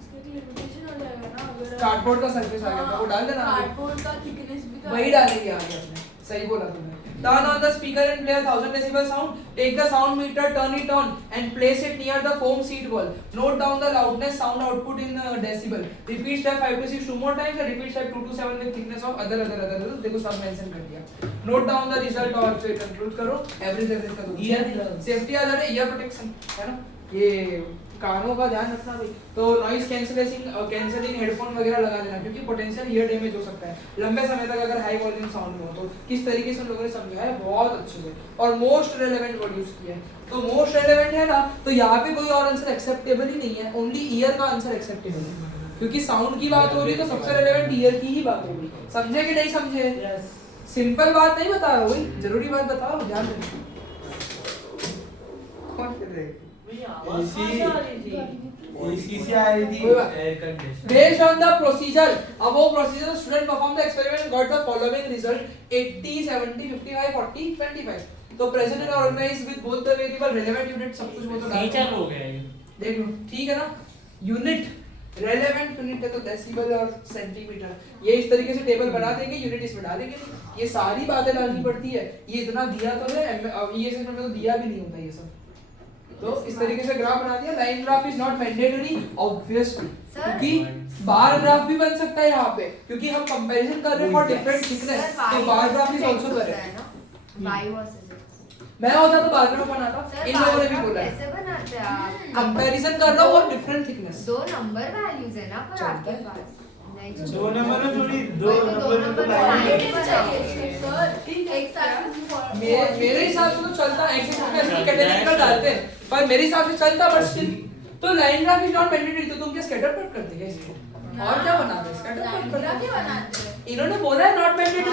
इसके लिए लिमिटेशन हो जाएगा ना अगर कार्डबोर्ड का सरफेस आ गया था वो डाल देना आगे कार्डबोर्ड का थिकनेस भी वही डालेंगे आगे अपने सही बोला तुमने turn on the speaker and play 1000 decibel sound take the sound meter turn it on and place it near the foam sheet wall note down the loudness sound output in decibel repeat step 5 to 6 two more times and repeat step 2 to 7 with thickness of other देखो सब मेंशन कर दिया नोट डाउन द रिजल्ट और फिर कंक्लूड करो एवरेज का दो सेफ्टी अलर्ट ईयर प्रोटेक्शन है ना ये कानों का ध्यान रखना भाई तो नॉइज कैंसलिंग हेडफोन वगैरह लगा लेना क्योंकि पोटेंशियल ईयर डैमेज हो सकता है लंबे समय तक अगर हाई वॉल्यूम साउंड में हो तो किस तरीके से हम लोगों ने समझाया है बहुत अच्छे से और मोस्ट रेलेवेंट वर्ड यूज किया है तो मोस्ट रेलेवेंट है ना तो यहाँ पे कोई और आंसर एक्सेप्टेबल ही नहीं है ओनली ईयर का आंसर एक्सेप्टेबल है क्योंकि साउंड की बात हो रही है तो सबसे रेलेवेंट ईयर की ही बात होगी समझे कि नहीं समझे सिंपल बात नहीं बता रहा भाई जरूरी बात बताओ ध्यान रखो कौन कर रहे एसी से आ रही थी air conditioner Based on the procedure, above procedure, the student performed the experiment and got the following result: 80, 70, 55, 40, 25. तो present and organized with both the variable relevant unit सब कुछ वो तो डाल टीचर हो गया ये देख लो ठीक है ना यूनिट रेलेवेंट यूनिट है तो डेसिबल और सेंटीमीटर ये इस तरीके से टेबल बना देंगे यूनिट इसमें डालेंगे ये सारी बातें डालनी पड़ती है ये इतना दिया तो है ये सेक्शन में तो दिया भी नहीं होता ये सब तो इस तरीके से ग्राफ बना दिया line graph is not mandatory obviously क्योंकि बार ग्राफ भी बन सकता है यहाँ पे क्योंकि हम कंपैरिजन कर रहे हैं फॉर डिफरेंट थिकनेस तो bar graph is also correct y versus x मैं होता तो बार ग्राफ बनाता इन लोगों ने भी बोला कैसे बनाते हैं आप कंपैरिजन कर रहा हूँ और डिफरेंट थिकनेस दो नंबर वैल्यूज है ना पर आपके पास नहीं दो नंबर में थोड़ी दो वही तो दो नंबर में नंबर तो में लाइन सर ठीक है एक साथ मेरे हिसाब से तो चलता है एक्सेस में ऐसी कैटेगरी का डालते हैं पर मेरे हिसाब से चलता बट स्टिल तो line graph is not mandatory तो तुम क्या स्कैटर प्लॉट करते हैं इसको और क्या बना रहे स्कैटर प्लॉट क्या बनाते हैं इन्होंने बोला है नॉट मैंडेटरी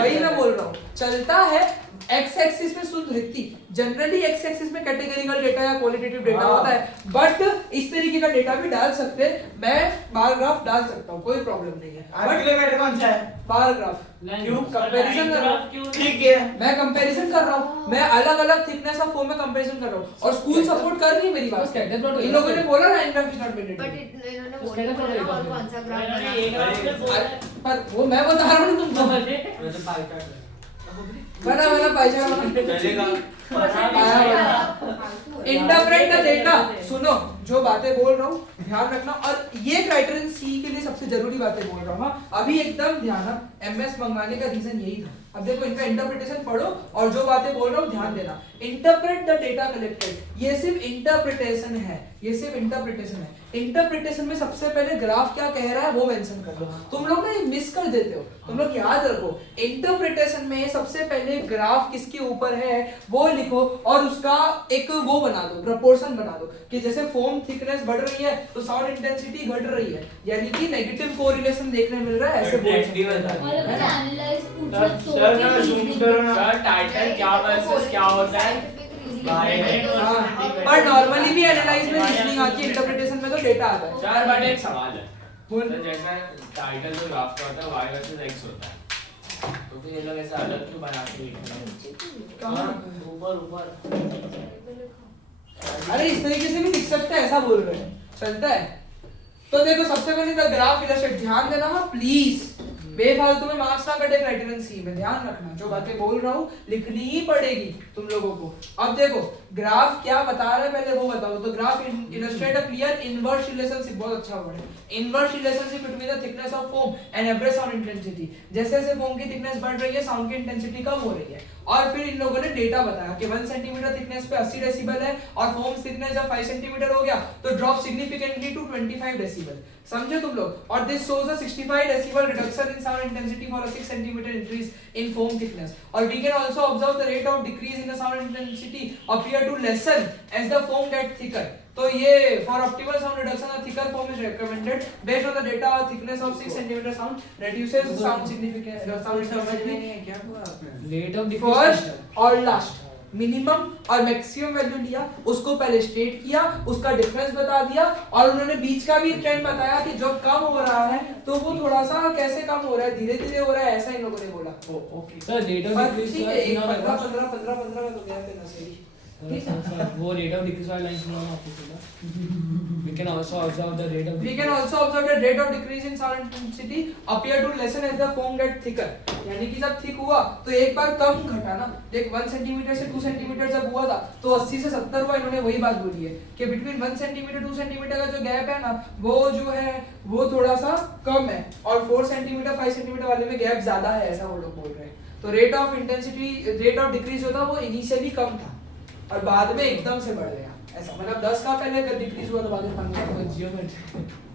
वही मैं बोल रहा हूँ चलता है एक्स एक्सिस में शुद्ध रिक्ति जनरली एक्स एक्सिस में कैटेगरिकल डेटा या क्वालिटेटिव डेटा होता है बट इस तरीके का डेटा भी डाल सकते हैं मैं बार ग्राफ डाल सकता हूँ कोई प्रॉब्लम नहीं है आपके लिए बेटर कौन सा है बार ग्राफ क्यों कंपैरिजन कर रहा हूँ ठीक है मैं कंपैरिजन कर रहा हूँ मैं अलग अलग थिकनेस ऑफ फोम में कंपैरिजन कर रहा हूँ और स्कूल सपोर्ट कर रही है मेरी बात इन लोगों ने बोला line graph is not but mandatory इन्होंने बोला ना और कौन सा ग्राफ पर वो मैं बता रहा हूँ तुमको बना पाइजामा चलेगा इंटरप्रेट द डेटा सुनो जो बातें बोल रहा हूँ ध्यान रखना और ये क्राइटेरियन सी के लिए सबसे जरूरी बातें बोल रहा हूँ हाँ अभी एकदम ध्यान एमएस मंगवाने का रीजन यही था अब देखो इनका इंटरप्रिटेशन पढ़ो और जो बातें बोल रहा हूँ ध्यान देना इंटरप्रेट द डेटा कलेक्टेड ये सिर्फ इंटरप्रिटेशन है ये सिर्फ इंटरप्रिटेशन है इंटरप्रिटेशन में सबसे पहले ग्राफ क्या कह रहा है वो मेंशन कर दो तुम लोग ना मिस कर देते हो तुम लोग याद रखो इंटरप्रिटेशन में सबसे पहले ग्राफ किसके ऊपर है वो लिखो और उसका एक वो बना दो, प्रोपोर्शन बना दो कि जैसे फोम थिकनेस बढ़ रही है तो साउंड इंटेंसिटी घट रही है, यानी कि नेगेटिव कोरिलेशन देखने मिल रहा है, ऐसे बोल सकते हैं। और अगर एनालाइज पूछो तो सर ना जूम करो ना। सर टाइटल क्या वर्सेस क्या होता है? पर नॉर्मली भी एनालाइज में रीजनिंग आती है, इंटरप्रिटेशन में तो डेटा आता है। सर बट एक सवाल है, बोल। तो जैसे टाइटल जो ग्राफ का होता है y वर्सेस x होता है, तो फिर ये लोग ऐसा अलग क्यों बना के लिख रहे हैं? ऊपर अरे इस तरीके से भी लिख सकते हैं, ऐसा बोल रहे हैं, चलता है। तो देखो सबसे पहले द ग्राफ इलस्ट्रेट, ध्यान देना हाँ प्लीज, बेफालतू में मार्क्स ना कटे क्राइटेरियन सी में, ध्यान रखना, जो बातें बोल रहा हूँ लिखनी ही पड़ेगी तुम लोगों को। अब देखो ग्राफ क्या बता रहा है पहले वो बताओ। तो graph illustrate a clear inverse relationship, बहुत अच्छा वर्ड है, inverse relationship between the thickness of foam and average sound intensity. जैसे जैसे फोम की थिकनेस बढ़ रही है साउंड की इंटेंसिटी कम हो रही है। और फिर इन लोगों ने डेटा बताया कि 1 सेंटीमीटर थिकनेस पे 80 डेसिबल है और फोम थिकनेस जब 5 सेंटीमीटर हो गया तो ड्रॉप सिग्निफिकेंटली टू 25 डेसिबल, समझे तुम लोग। और this shows a 65 decibel reduction in sound intensity for a 6 centimetre increase in foam thickness. और we can also observe the rate of decrease in the sound intensity appear to lessen as the foam get thicker. तो ये for optimal sound reduction a thicker foam is recommended based on the data और thickness of 6 centimetre sound reduces sound significant sound intensity. क्या हुआ आपने? रेट ऑफ फर्स्ट और लास्ट मिनिमम और मैक्सिमम वैल्यू लिया, उसको पहले स्टेट किया, उसका डिफरेंस बता दिया और उन्होंने बीच का भी ट्रेंड बताया कि जब कम हो रहा है तो वो थोड़ा सा कैसे कम हो रहा है, धीरे धीरे हो रहा है, ऐसा इन लोगों ने बोला। Okay sir, rate of decrease ठीक है, एक 15 में तो गया थे ना सही। वो रेट ऑफ डिक्रीज वाला लाइन सुना आपको सीधा। We can also observe the rate of We can also observe the rate of decrease in sound intensity appear to lessen as the foam get thicker। यानी कि जब थिक हुआ तो एक बार कम घटा ना, देख 1 सेंटीमीटर से 2 सेंटीमीटर जब हुआ था तो 80 से 70 हुआ। इन्होंने वही बात बोली है कि बिटवीन 1 सेंटीमीटर 2 सेंटीमीटर का जो गैप है ना वो जो है वो थोड़ा सा कम है और 4 सेंटीमीटर 5 सेंटीमीटर वाले में गैप ज्यादा है, ऐसा वो लोग बोल रहे हैं। तो rate of intensity rate of decrease होता वो इनिशियली कम था और बाद में एकदम से बढ़ गया, ऐसा मतलब 10 का पहले अगर डिक्रीज हुआ तो बाद में 15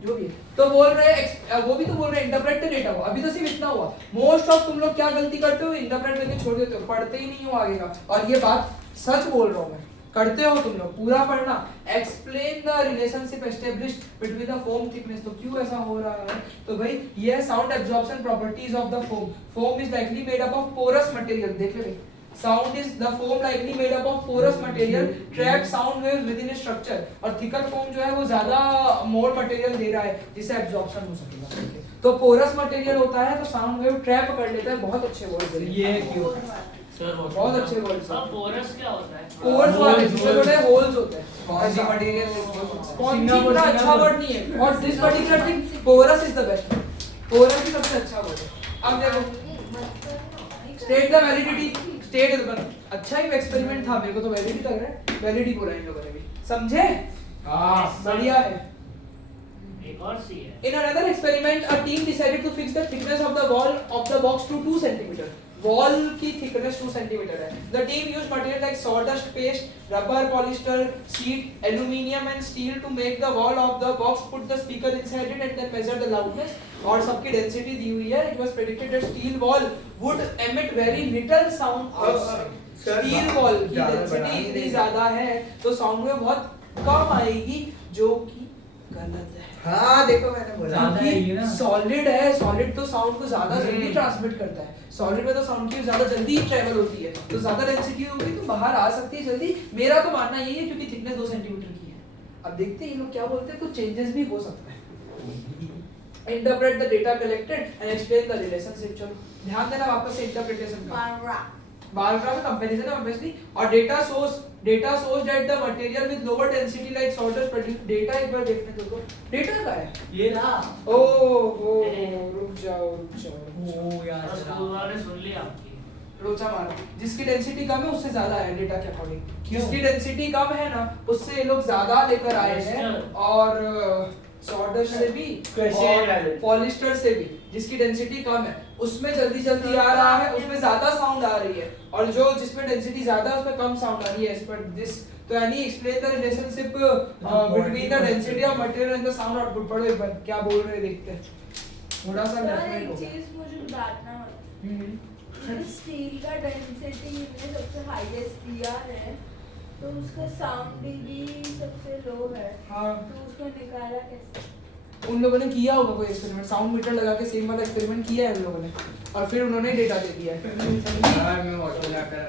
जो भी है। तो बोल रहे हैं वो भी तो बोल रहे हैं इंटरप्रेट द डेटा। अभी तो सिर्फ इतना हुआ, मोस्ट ऑफ तुम लोग क्या गलती करते हो, इंटरप्रेट करके छोड़ देते हो, पढ़ते ही नहीं हो आगे का। और ये बात सच बोल रहा हूँ मैं, करते हो तुम लोग, पूरा पढ़ना। Explain the relationship established between the foam thickness. तो क्यों ऐसा हो रहा है, तो भाई ये sound absorption properties of the foam. Foam is likely made up of porous material, देख ले भाई, sound is the foam likely made up of porous material trap sound waves within a structure। और thicker foam जो है वो ज्यादा more material दे रहा है जिससे absorption हो सकेगा। तो porous material होता है तो sound wave trap कर लेता है। बहुत अच्छे वर्ड है ये, क्यों सर बहुत अच्छे वर्ड है। अब पोरस क्या होता है? pores वाले जिसमें थोड़े holes होते हैं, Spongy material spongy इतना अच्छा वर्ड नहीं है। और this particular thing porous is the best, porous ही सबसे अच्छा वर्ड है। अब देखो state the validity, स्टेट अच्छा ही एक्सपेरिमेंट था, मेरे को तो वैलिडिटी लग रहा है, वैलिडिटी बोला इन लोगों ने भी, समझे? हां बढ़िया है। एक और सी है। In another experiment, a team decided to fix the thickness of the wall of the box to 2 centimeter। Wall की थिकनेस 2 सेंटीमीटर है। The team used material like sawdust paste, rubber, polyester, sheet, aluminium and steel to make the wall of the box, put the speaker inside it and then measure the loudness। और सबकी डेंसिटी दी हुई है। It was predicted that steel wall would emit very little sound outside। Steel wall की डेंसिटी इतनी ज्यादा है तो साउंड में बहुत कम आएगी, जो कि गलत है। हाँ देखो मैंने बोला ज्यादा है ये ना, सॉलिड है, सॉलिड तो साउंड को ज्यादा जल्दी ट्रांसमिट करता है। सॉलिड में तो साउंड की ज्यादा जल्दी ट्रैवल होती है, तो ज्यादा डेंसिटी होगी तो बाहर आ सकती है जल्दी। मेरा तो मानना यही है क्योंकि थिकनेस 2 सेंटीमीटर की है। अब देखते हैं ये लोग क्या बोलते हैं, कुछ चेंजेस भी हो सकता है। Interpret the data collected and explain the relationship. चलो ध्यान देना वापस से इंटरप्रिटेशन का। बार का कंपैरिजन है ऑब्वियसली। और data source that the material with lower density like सॉल्टर्स प्रोड्यूस। डेटा एक बार देखने दो, डेटा का है ये रहा। ओ रुक जाओ ओ यार स्कूल वाले सुन लिया आपकी। लोचा मार। जिसकी डेंसिटी कम है उससे ज्यादा है डेटा के अकॉर्डिंग। जिसकी डेंसिटी कम है ना उससे ये लोग ज्यादा लेकर आए हैं। और सॉल्डर से भी और पॉलिस्टर से भी जिसकी डेंसिटी कम है उसमें जल्दी आ रहा है, उसमें ज्यादा साउंड आ रही है। और जो जिसमें डेंसिटी ज्यादा है उसमें कम साउंड आ रही है। एज पर दिस तो यानी explain the relationship between the density of material and the sound output. पढ़ो एक बार क्या बोल रहे हैं, देखते हैं। थोड़ा सा सर डेफिनेट एक होगा। चीज मुझे डांटना मत। स्टील का डेंसिटी में सबसे हाईएस्ट दिया है तो उसका साउंड भी सबसे लो है हाँ तो उसको निकाला कैसे? उन लोगों ने किया होगा कोई एक्सपेरिमेंट, साउंड मीटर लगा के सेम वाला एक्सपेरिमेंट किया है उन लोगों ने और फिर उन्होंने डेटा दे दिया है। यार मैं water later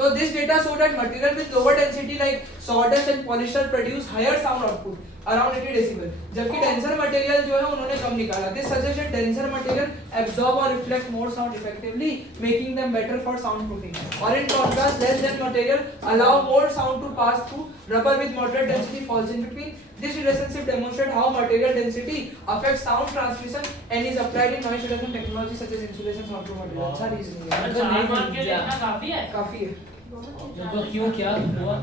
So this data showed that material with lower density like sawdust and polyester produce higher sound output around 80 decibel, जबकि denser material जो है उन्होंने कम निकाला। This suggests that denser material absorb or reflect more sound effectively, making them better for soundproofing. Or in contrast, less dense material allow more sound to pass through. Rubber with moderate density falls in between. This relationship demonstrates how material density affects sound transmission and is applied in noise reduction technology such as insulation sound material. अच्छा reasoning है। अगर 4 मार्क के लिए इतना काफी है। काफी है। तो क्यों क्या हुआ?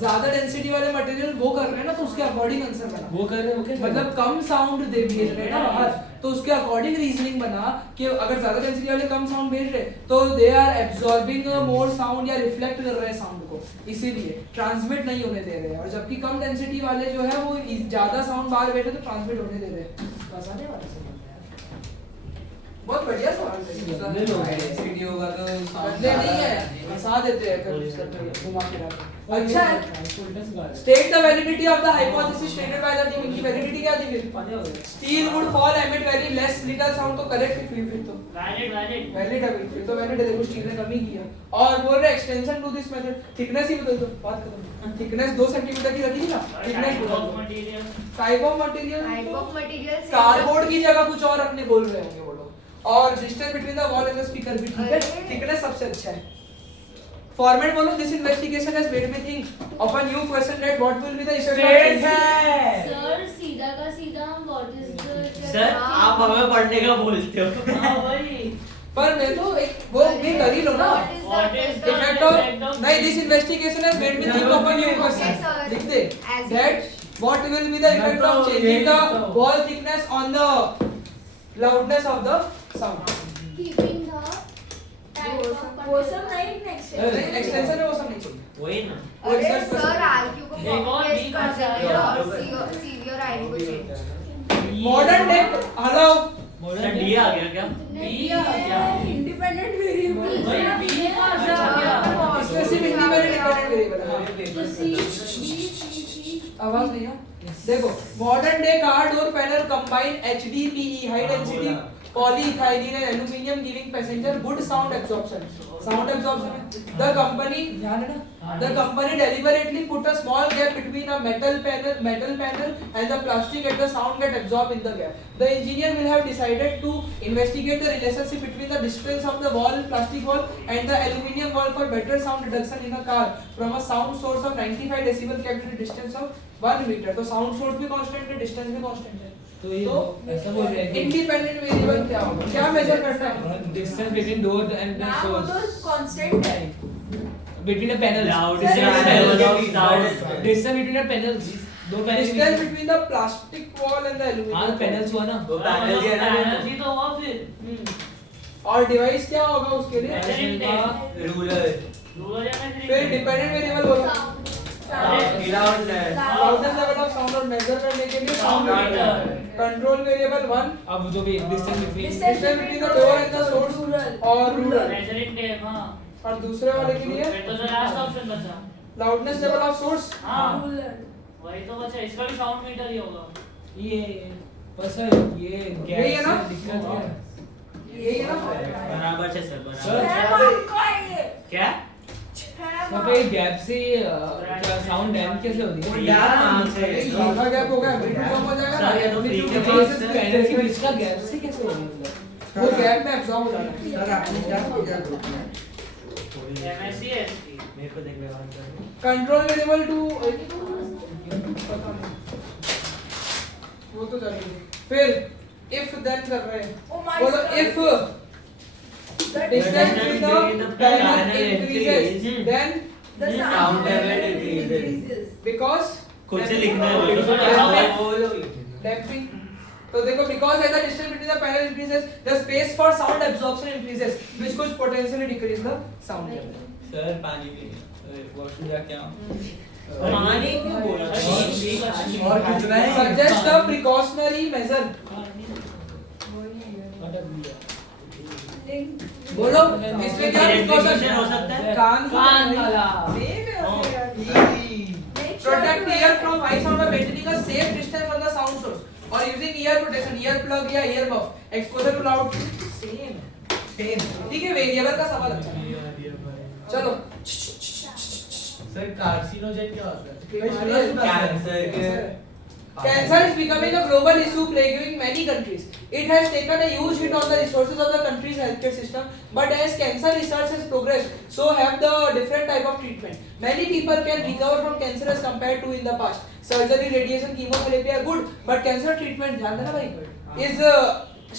ज्यादा डेंसिटी वाले मटेरियल वो कर रहे हैं ना तो उसके अकॉर्डिंग आंसर बना। वो कर रहे हो क्या? मतलब कम साउंड दे भेज रहे हैं ना बाहर तो उसके अकॉर्डिंग रीजनिंग बना कि अगर ज्यादा डेंसिटी वाले कम साउंड भेज रहे तो they are absorbing more sound या रिफ्लेक्ट कर रहे हैं साउंड को, इसीलिए ट्रांसमिट नहीं होने दे रहे हैं। और जबकि कम डेंसिटी वाले जो है वो ज्यादा साउंड बाहर भेज रहे तो ट्रांसमिट होने दे रहे हैं। आसानी वाला सवाल है, बहुत बढ़िया सवाल है। डेंसिटी होगा तो बदले नहीं है, फंसा देते हैं कभी घुमा फिरा के। अच्छा है। State the validity of the hypothesis stated by the team. इनकी validity क्या थी फिर? Steel would fall emit very less little sound तो correct है फिर तो। वैलिड Valid है फिर तो valid है, देखो स्टील ने कम ही किया। और बोल रहे extension to this method, thickness ही बदल दो, बात खत्म। Thickness 2 सेंटीमीटर की रखी थी ना? Thickness बदल दो। Material Type of material, type of material cardboard की जगह कुछ और रखने बोल रहे होंगे वो लोग। और distance between the wall and the speaker भी ठीक है, thickness सबसे अच्छा है। Format बोलो, this investigation has made me think of a new question that what will be the effect of changing- sir सीधा का सीधा हम व्हाट इज द सर आप हमें पढ़ने का बोलते हो। हां वही। पर मैं तो एक वो भी कर ही लो ना। What is the Effect of नहीं, this investigation has made me think of a new question. लिख दे that what will be the effect of changing the wall thickness on the loudness of the sound. Keeping the वो सब नहीं नेक्स्ट एक्सटेंशन है वो सब नहीं चाहिए। वही ना। अरे सर आरक्यू को एक और कॉपी B कर का देंगे और है। सी और आई को change. Modern day hello sir D आ गया क्या? इंडिपेंडेंट वेरिएबल वही बी का आ गया। इसमें सिर्फ इंडिपेंडेंट वेरिएबल है। तो सी आवाज नहीं है। देखो modern day car door panel combine HDPE high density polyethylene and aluminum giving passenger good sound absorption. Sound absorption. The company ध्यान है ना? The company deliberately put a small gap between a metal panel and the plastic and the sound get absorbed in the gap. The engineer will have decided to investigate the relationship between the distance of the plastic wall and the aluminum wall for better sound reduction in a car from a sound source of 95 decibel kept at a distance of 1 meter. तो sound source भी constant है, distance भी constant है। तो ये ऐसा बोल रहे हैं कि इंडिपेंडेंट वेरिएबल क्या होगा? क्या मेजर करता है? Distance between door and the ना वो तो सोर्स कांस्टेंट है between the panels Loud Sir, level of sound. Distance between the panels दो distance panels between the plastic wall and the हां एल्यूमिनियम पैनल्स हुआ ना तो पैनल ही है ना एनर्जी तो हुआ फिर। और डिवाइस क्या होगा उसके लिए? Measuring tape। रूलर रूलर या मैं फिर डिपेंडेंट वेरिएबल बोलो। ग्राउंड है लाउडनेस लेवल ऑफ साउंड और मेजर करने के लिए साउंड मीटर। कंट्रोल वेरिएबल 1 अब जो भी distance between distance between the door and the source और रूलर। मेजरिंग टेप हां। और दूसरे वाले के लिए फिर तो जो लास्ट ऑप्शन बचा। Loudness level of source. हां रूलर वही तो बचा, इसका भी साउंड मीटर ही होगा। ये बस ये यही है ना? दिक्कत है यही है ना? बराबर है सर सर बराबर। क्या? वहाँ पे गैप से क्या साउंड डैमेज कैसे होती है? यार नाम से ज्यादा गैप होगा, एम्पलीट्यूड कम हो जाएगा ना। सर, ये तो फ्री के Amplitude पास पैनल के बीच का गैप से कैसे होगी मतलब? वो गैप में एब्जॉर्ब हो जाता है। सर आपने क्या किया? एमएससी है इसकी। मेरे को देख ले बात कर। कंट्रोल वेरिएबल टू वो तो जानेंगे। फिर इफ देन कर रहे हैं। Oh my बोलो God. If the distance between the panel increases then the Sound level increases. because खुद से लिखना है बोलो damping तो देखो because as the distance between the panel increases the space for sound absorption increases which could potentially decrease the sound level। Sir पानी पी वॉशरूम जाके आओ पानी क्यों बोला? और कितना है? suggest a precautionary measure। बोलो इसमें क्या Irritation हो सकता है? कान कान वाला। Protect ear from high sound by maintaining a safe distance from the sound source or using ear protection, ear plug या ear muff. Exposure to loud same. ठीक है, वेरिएबल का सवाल अच्छा है। चलो सर कार्सिनोजेन क्या होता है? Cancer is becoming a global issue plaguing many countries. It has taken a huge hit on the resources of the country's healthcare system. But as cancer research has progressed, so have the different type of treatment. Many people can recover from cancer as compared to in the past. Surgery, radiation, chemotherapy are good, but cancer treatment, ध्यान देना भाई, is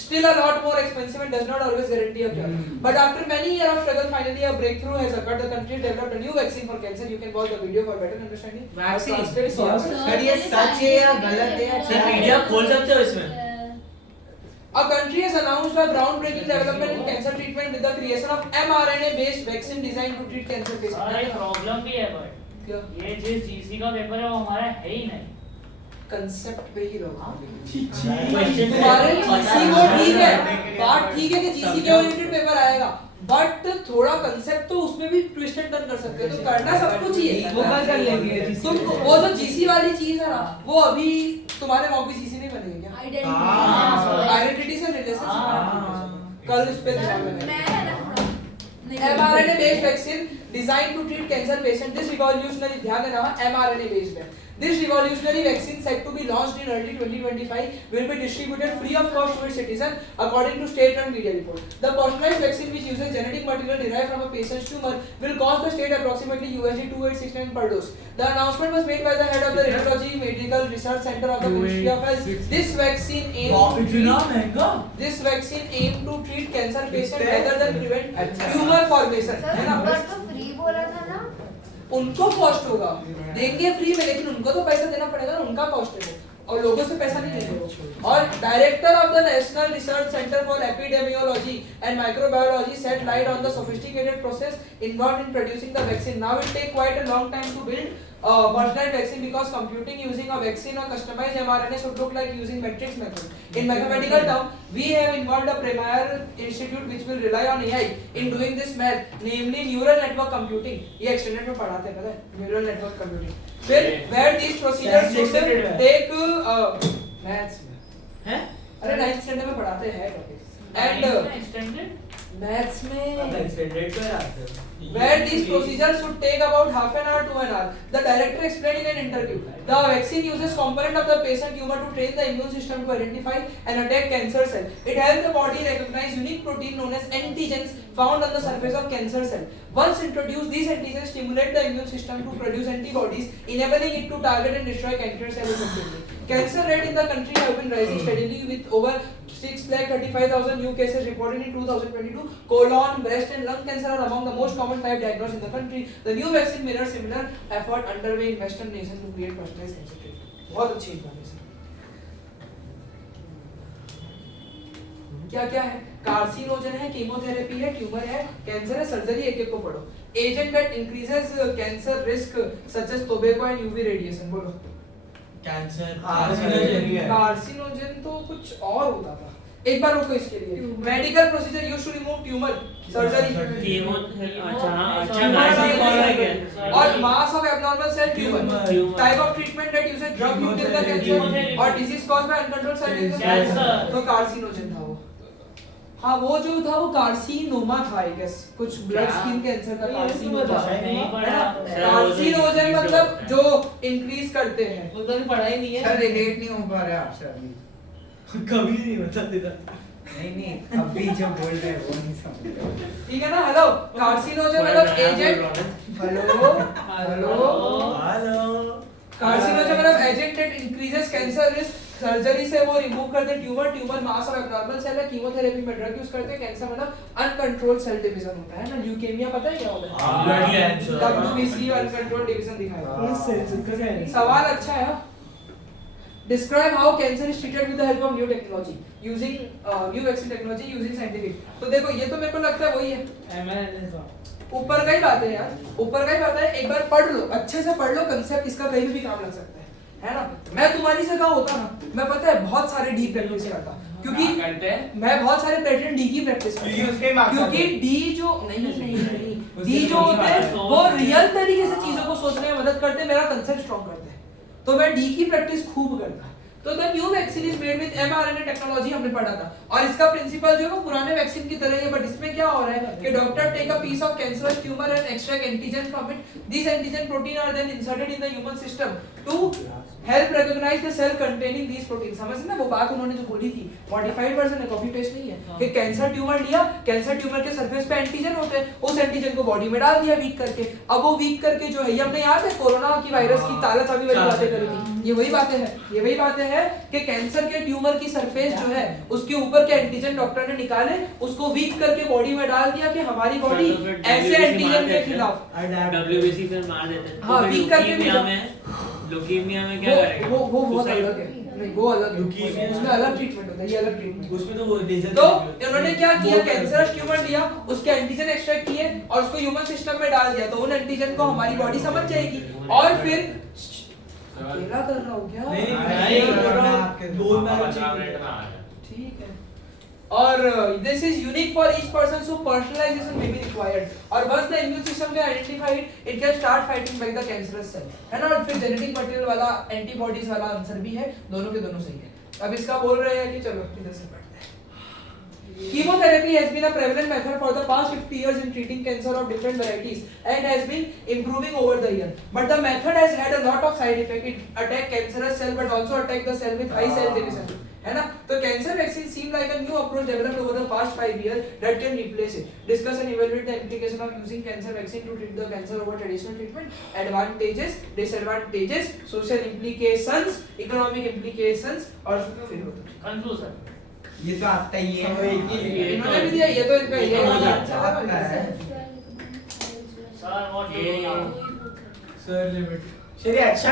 still a lot more expensive and does not always guarantee a cure. But after many years of struggle, finally a breakthrough has occurred. The country has developed a new vaccine for cancer. You can watch the video for better understanding. Vaccine? Sir, ये सच है या गलत है? सर मीडिया खोल सकते हो इसमें? A country has announced a groundbreaking development in cancer treatment with the creation of mRNA-based vaccine designed to treat cancer और एक patients. प्रॉब्लम भी है बट क्या? ये जिस जीसी का पेपर है वो हमारा है ही नहीं। कंसेप्ट पे ही रहो। Question तुम्हारे है। जीसी वो ठीक है, बात ठीक है कि जीसी के ओरिएंटेड पेपर आएगा, बट थोड़ा कंसेप्ट तो उसमें भी ट्विस्ट एंड टर्न कर सकते हो, तो करना सब कुछ ही है। वो कल कर लेंगे GC तुम वो जो जीसी वाली चीज है ना, वो अभी तुम्हारे मॉक भी जीसी नहीं बनेगी क्या? आइडेंटिटी से रिलेशनशिप कल उस पे ध्यान देना। mRNA based vaccine designed to treat cancer patients. This revolutionary, ध्यान देना, mRNA based है। This revolutionary vaccine set to be launched in early 2025 will be distributed free of cost to its citizens according to state-run media reports. The personalized vaccine, which uses genetic material derived from a patient's tumor, will cost the state approximately $2869 per dose. The announcement was made by the head of the Radiology Medical Research Center of the Ministry of Health. This vaccine aimed to treat cancer patients rather than prevent tumor formation. है ना? पर तो फ्री बोला था ना। उनको कॉस्ट होगा, देंगे फ्री में, लेकिन उनको तो पैसा देना पड़ेगा ना, उनका कॉस्ट है वो, और लोगों से पैसा नहीं लेंगे वो। और director of the national research centre for epidemiology and microbiology set light on the sophisticated process involved in producing the vaccine. Now it take quite a long time to build personalized vaccine because computing using a vaccine or customized mRNA should look like using matrix method. In mathematical term, we have involved a premier institute which will rely on AI in doing this math, namely neural network computing. ये extended में पढ़ाते हैं, पता है? Neural network computing. फिर where these procedures should take maths में, हैं? अरे 9th standard में पढ़ाते हैं topic. And एक्सटेंडेड maths में Extended पे आते हैं। where these procedures should take about half an hour to an hour. The director explained in an interview, the vaccine uses component of the patient tumor to train the immune system to identify and attack cancer cell. It helps the body recognize unique protein known as antigens found on the surface of cancer cell. Once introduced, these antigens stimulate the immune system to produce antibodies, enabling it to target and destroy cancer cells effectively. Cancer rate in the country have been rising steadily with over 635,000 new cases reported in 2022. Colon, breast and lung cancer are among the most common type diagnosed in the country. The new vaccine mirrors similar effort underway in Western nations to create personalized cancer treatment. बहुत अच्छी इन्फॉर्मेशन। क्या क्या है? कार्सिनोजन है, कीमोथेरेपी है, ट्यूमर है, कैंसर है, सर्जरी, एक एक को पढ़ो। Agent that increases cancer risk such as tobacco and UV radiation, बोलो। कैंसर कार्सिनोजन तो कुछ और होता था, एक बार रुको इसके लिए। Medical procedure used to remove tumour, surgery, chemo अच्छा और mass of abnormal cell tumour, type of treatment that uses drug used in the cancer और disease caused by uncontrolled cell cancer, तो कार्सिनोजन था वो। हाँ, वो जो था वो कार्सिनोमा था, आई गेस, कुछ ब्लड स्किन कैंसर का कार्सिनोमा है। कार्सिनोजन मतलब जो इंक्रीज करते हैं, वो तो पढ़ा ही नहीं है सर, रिलेट नहीं हो पा रहा है आपसे अभी। कभी नहीं बता देता। नहीं अभी जो बोल रहे हैं वो नहीं समझ रहे। ठीक है ना? हेलो, कार्सिनोजन मतलब एजेंट, हेलो कार्सिनोजन मतलब agent that increases cancer risk, surgery से वो रिमूव करते हैं tumour mass of abnormal cell है, कीमोथेरेपी में ड्रग यूज करते हैं, कैंसर मतलब अनकंट्रोल्ड सेल डिवीजन होता है ना, ल्यूकेमिया पता है क्या होता है? WBC अनकंट्रोल्ड डिवीजन दिखाया। सवाल अच्छा है। Describe how cancer is treated with the help of new technology using new vaccine technology using scientific. तो देखो, ये तो मेरे को लगता है वही है, ऊपर का ही बात है यार, ऊपर का ही बात है। एक बार पढ़ लो, अच्छे से पढ़ लो, कंसेप्ट इसका कहीं भी काम लग सकता है ना? मैं तुम्हारी जगह होता ना, मैं पता है बहुत सारे डीप प्रैक्टिस करता, क्योंकि करते हैं मैं बहुत सारे पैटर्न डी की प्रैक्टिस करता क्योंकि हूं उसके marks क्योंकि आते हैं। डी जो नहीं उसके डी जो होते हैं marks वो रियल तरीके से चीजों को सोचने में मदद करते हैं, मेरा कंसेप्ट स्ट्रांग करते हैं, तो मैं डी की प्रैक्टिस खूब करता। तो the new vaccine is made with mRNA technology हमने पढ़ा था, और इसका प्रिंसिपल जो है वो पुराने वैक्सीन की तरह ही है, बट इसमें क्या हो रहा है कि doctor take a piece of cancerous tumour and extract antigen from it, this antigen protein are then inserted in the human system to help recognise the cell containing these protein. समझ ना वो बात उन्होंने जो बोली थी, मॉडिफाइड वर्जन है, कॉपी पेस्ट नहीं है कि कैंसर ट्यूमर लिया, कैंसर ट्यूमर के सरफेस पे एंटीजन होते हैं, उस एंटीजन को बॉडी में डाल दिया वीक करके, अब वो वीक करके जो है, ये हमने याद है कोरोना की वायरस की ताला चाबी वाली बातें करी थी, ये वही बातें हैं कि कैंसर के ट्यूमर की सरफेस जो है उसके ऊपर के एंटीजन डॉक्टर ने निकाले, उसको वीक करके बॉडी में डाल दिया कि हमारी बॉडी ऐसे एंटीजन के खिलाफ WBC फिर मार देते हैं। हाँ, वीक करके भी ल्यूकीमिया में क्या करेगा? वो बहुत अलग है, नहीं वो अलग है, ल्यूकीमिया उसमें अलग ट्रीटमेंट होता है, ये अलग ट्रीटमेंट। उसमें तो वो लेजर तो उन्होंने क्या किया, कैंसरस ट्यूमर लिया, उसके एंटीजन एक्सट्रैक्ट किए और उसको ह्यूमन सिस्टम में डाल दिया, तो उन एंटीजन को हमारी बॉडी समझ जाएगी, और फिर अकेला कर रहा हूं क्या? नहीं बोल रहा हूं, दो में ठीक है। और this is unique for each person, so personalization may be required, और once the immune system can identify it, it can start fighting back the cancerous cell, है ना। और फिर जेनेटिक मटेरियल वाला एंटीबॉडीज वाला आंसर भी है, दोनों के दोनों सही है। अब इसका बोल रहे हैं कि चलो इधर से पढ़ते हैं। Chemotherapy has been a prevalent method for the past 50 years in treating cancer of different varieties and has been improving over the year. But the method has had a lot of side effects. It attack cancerous cell but also attack the cell with high cell division. है ना। तो cancer vaccine seem like a new approach developed over the past 5 years that can replace it. Discuss and evaluate the implication of using cancer vaccine to treat the cancer over traditional treatment. Advantages, disadvantages, social implications, economic implications और फिर कंक्लूजन ये तो आता ही है, इन्होंने भी दिया, ये तो इनका ये आता है sir what do you sir limit चलिए अच्छा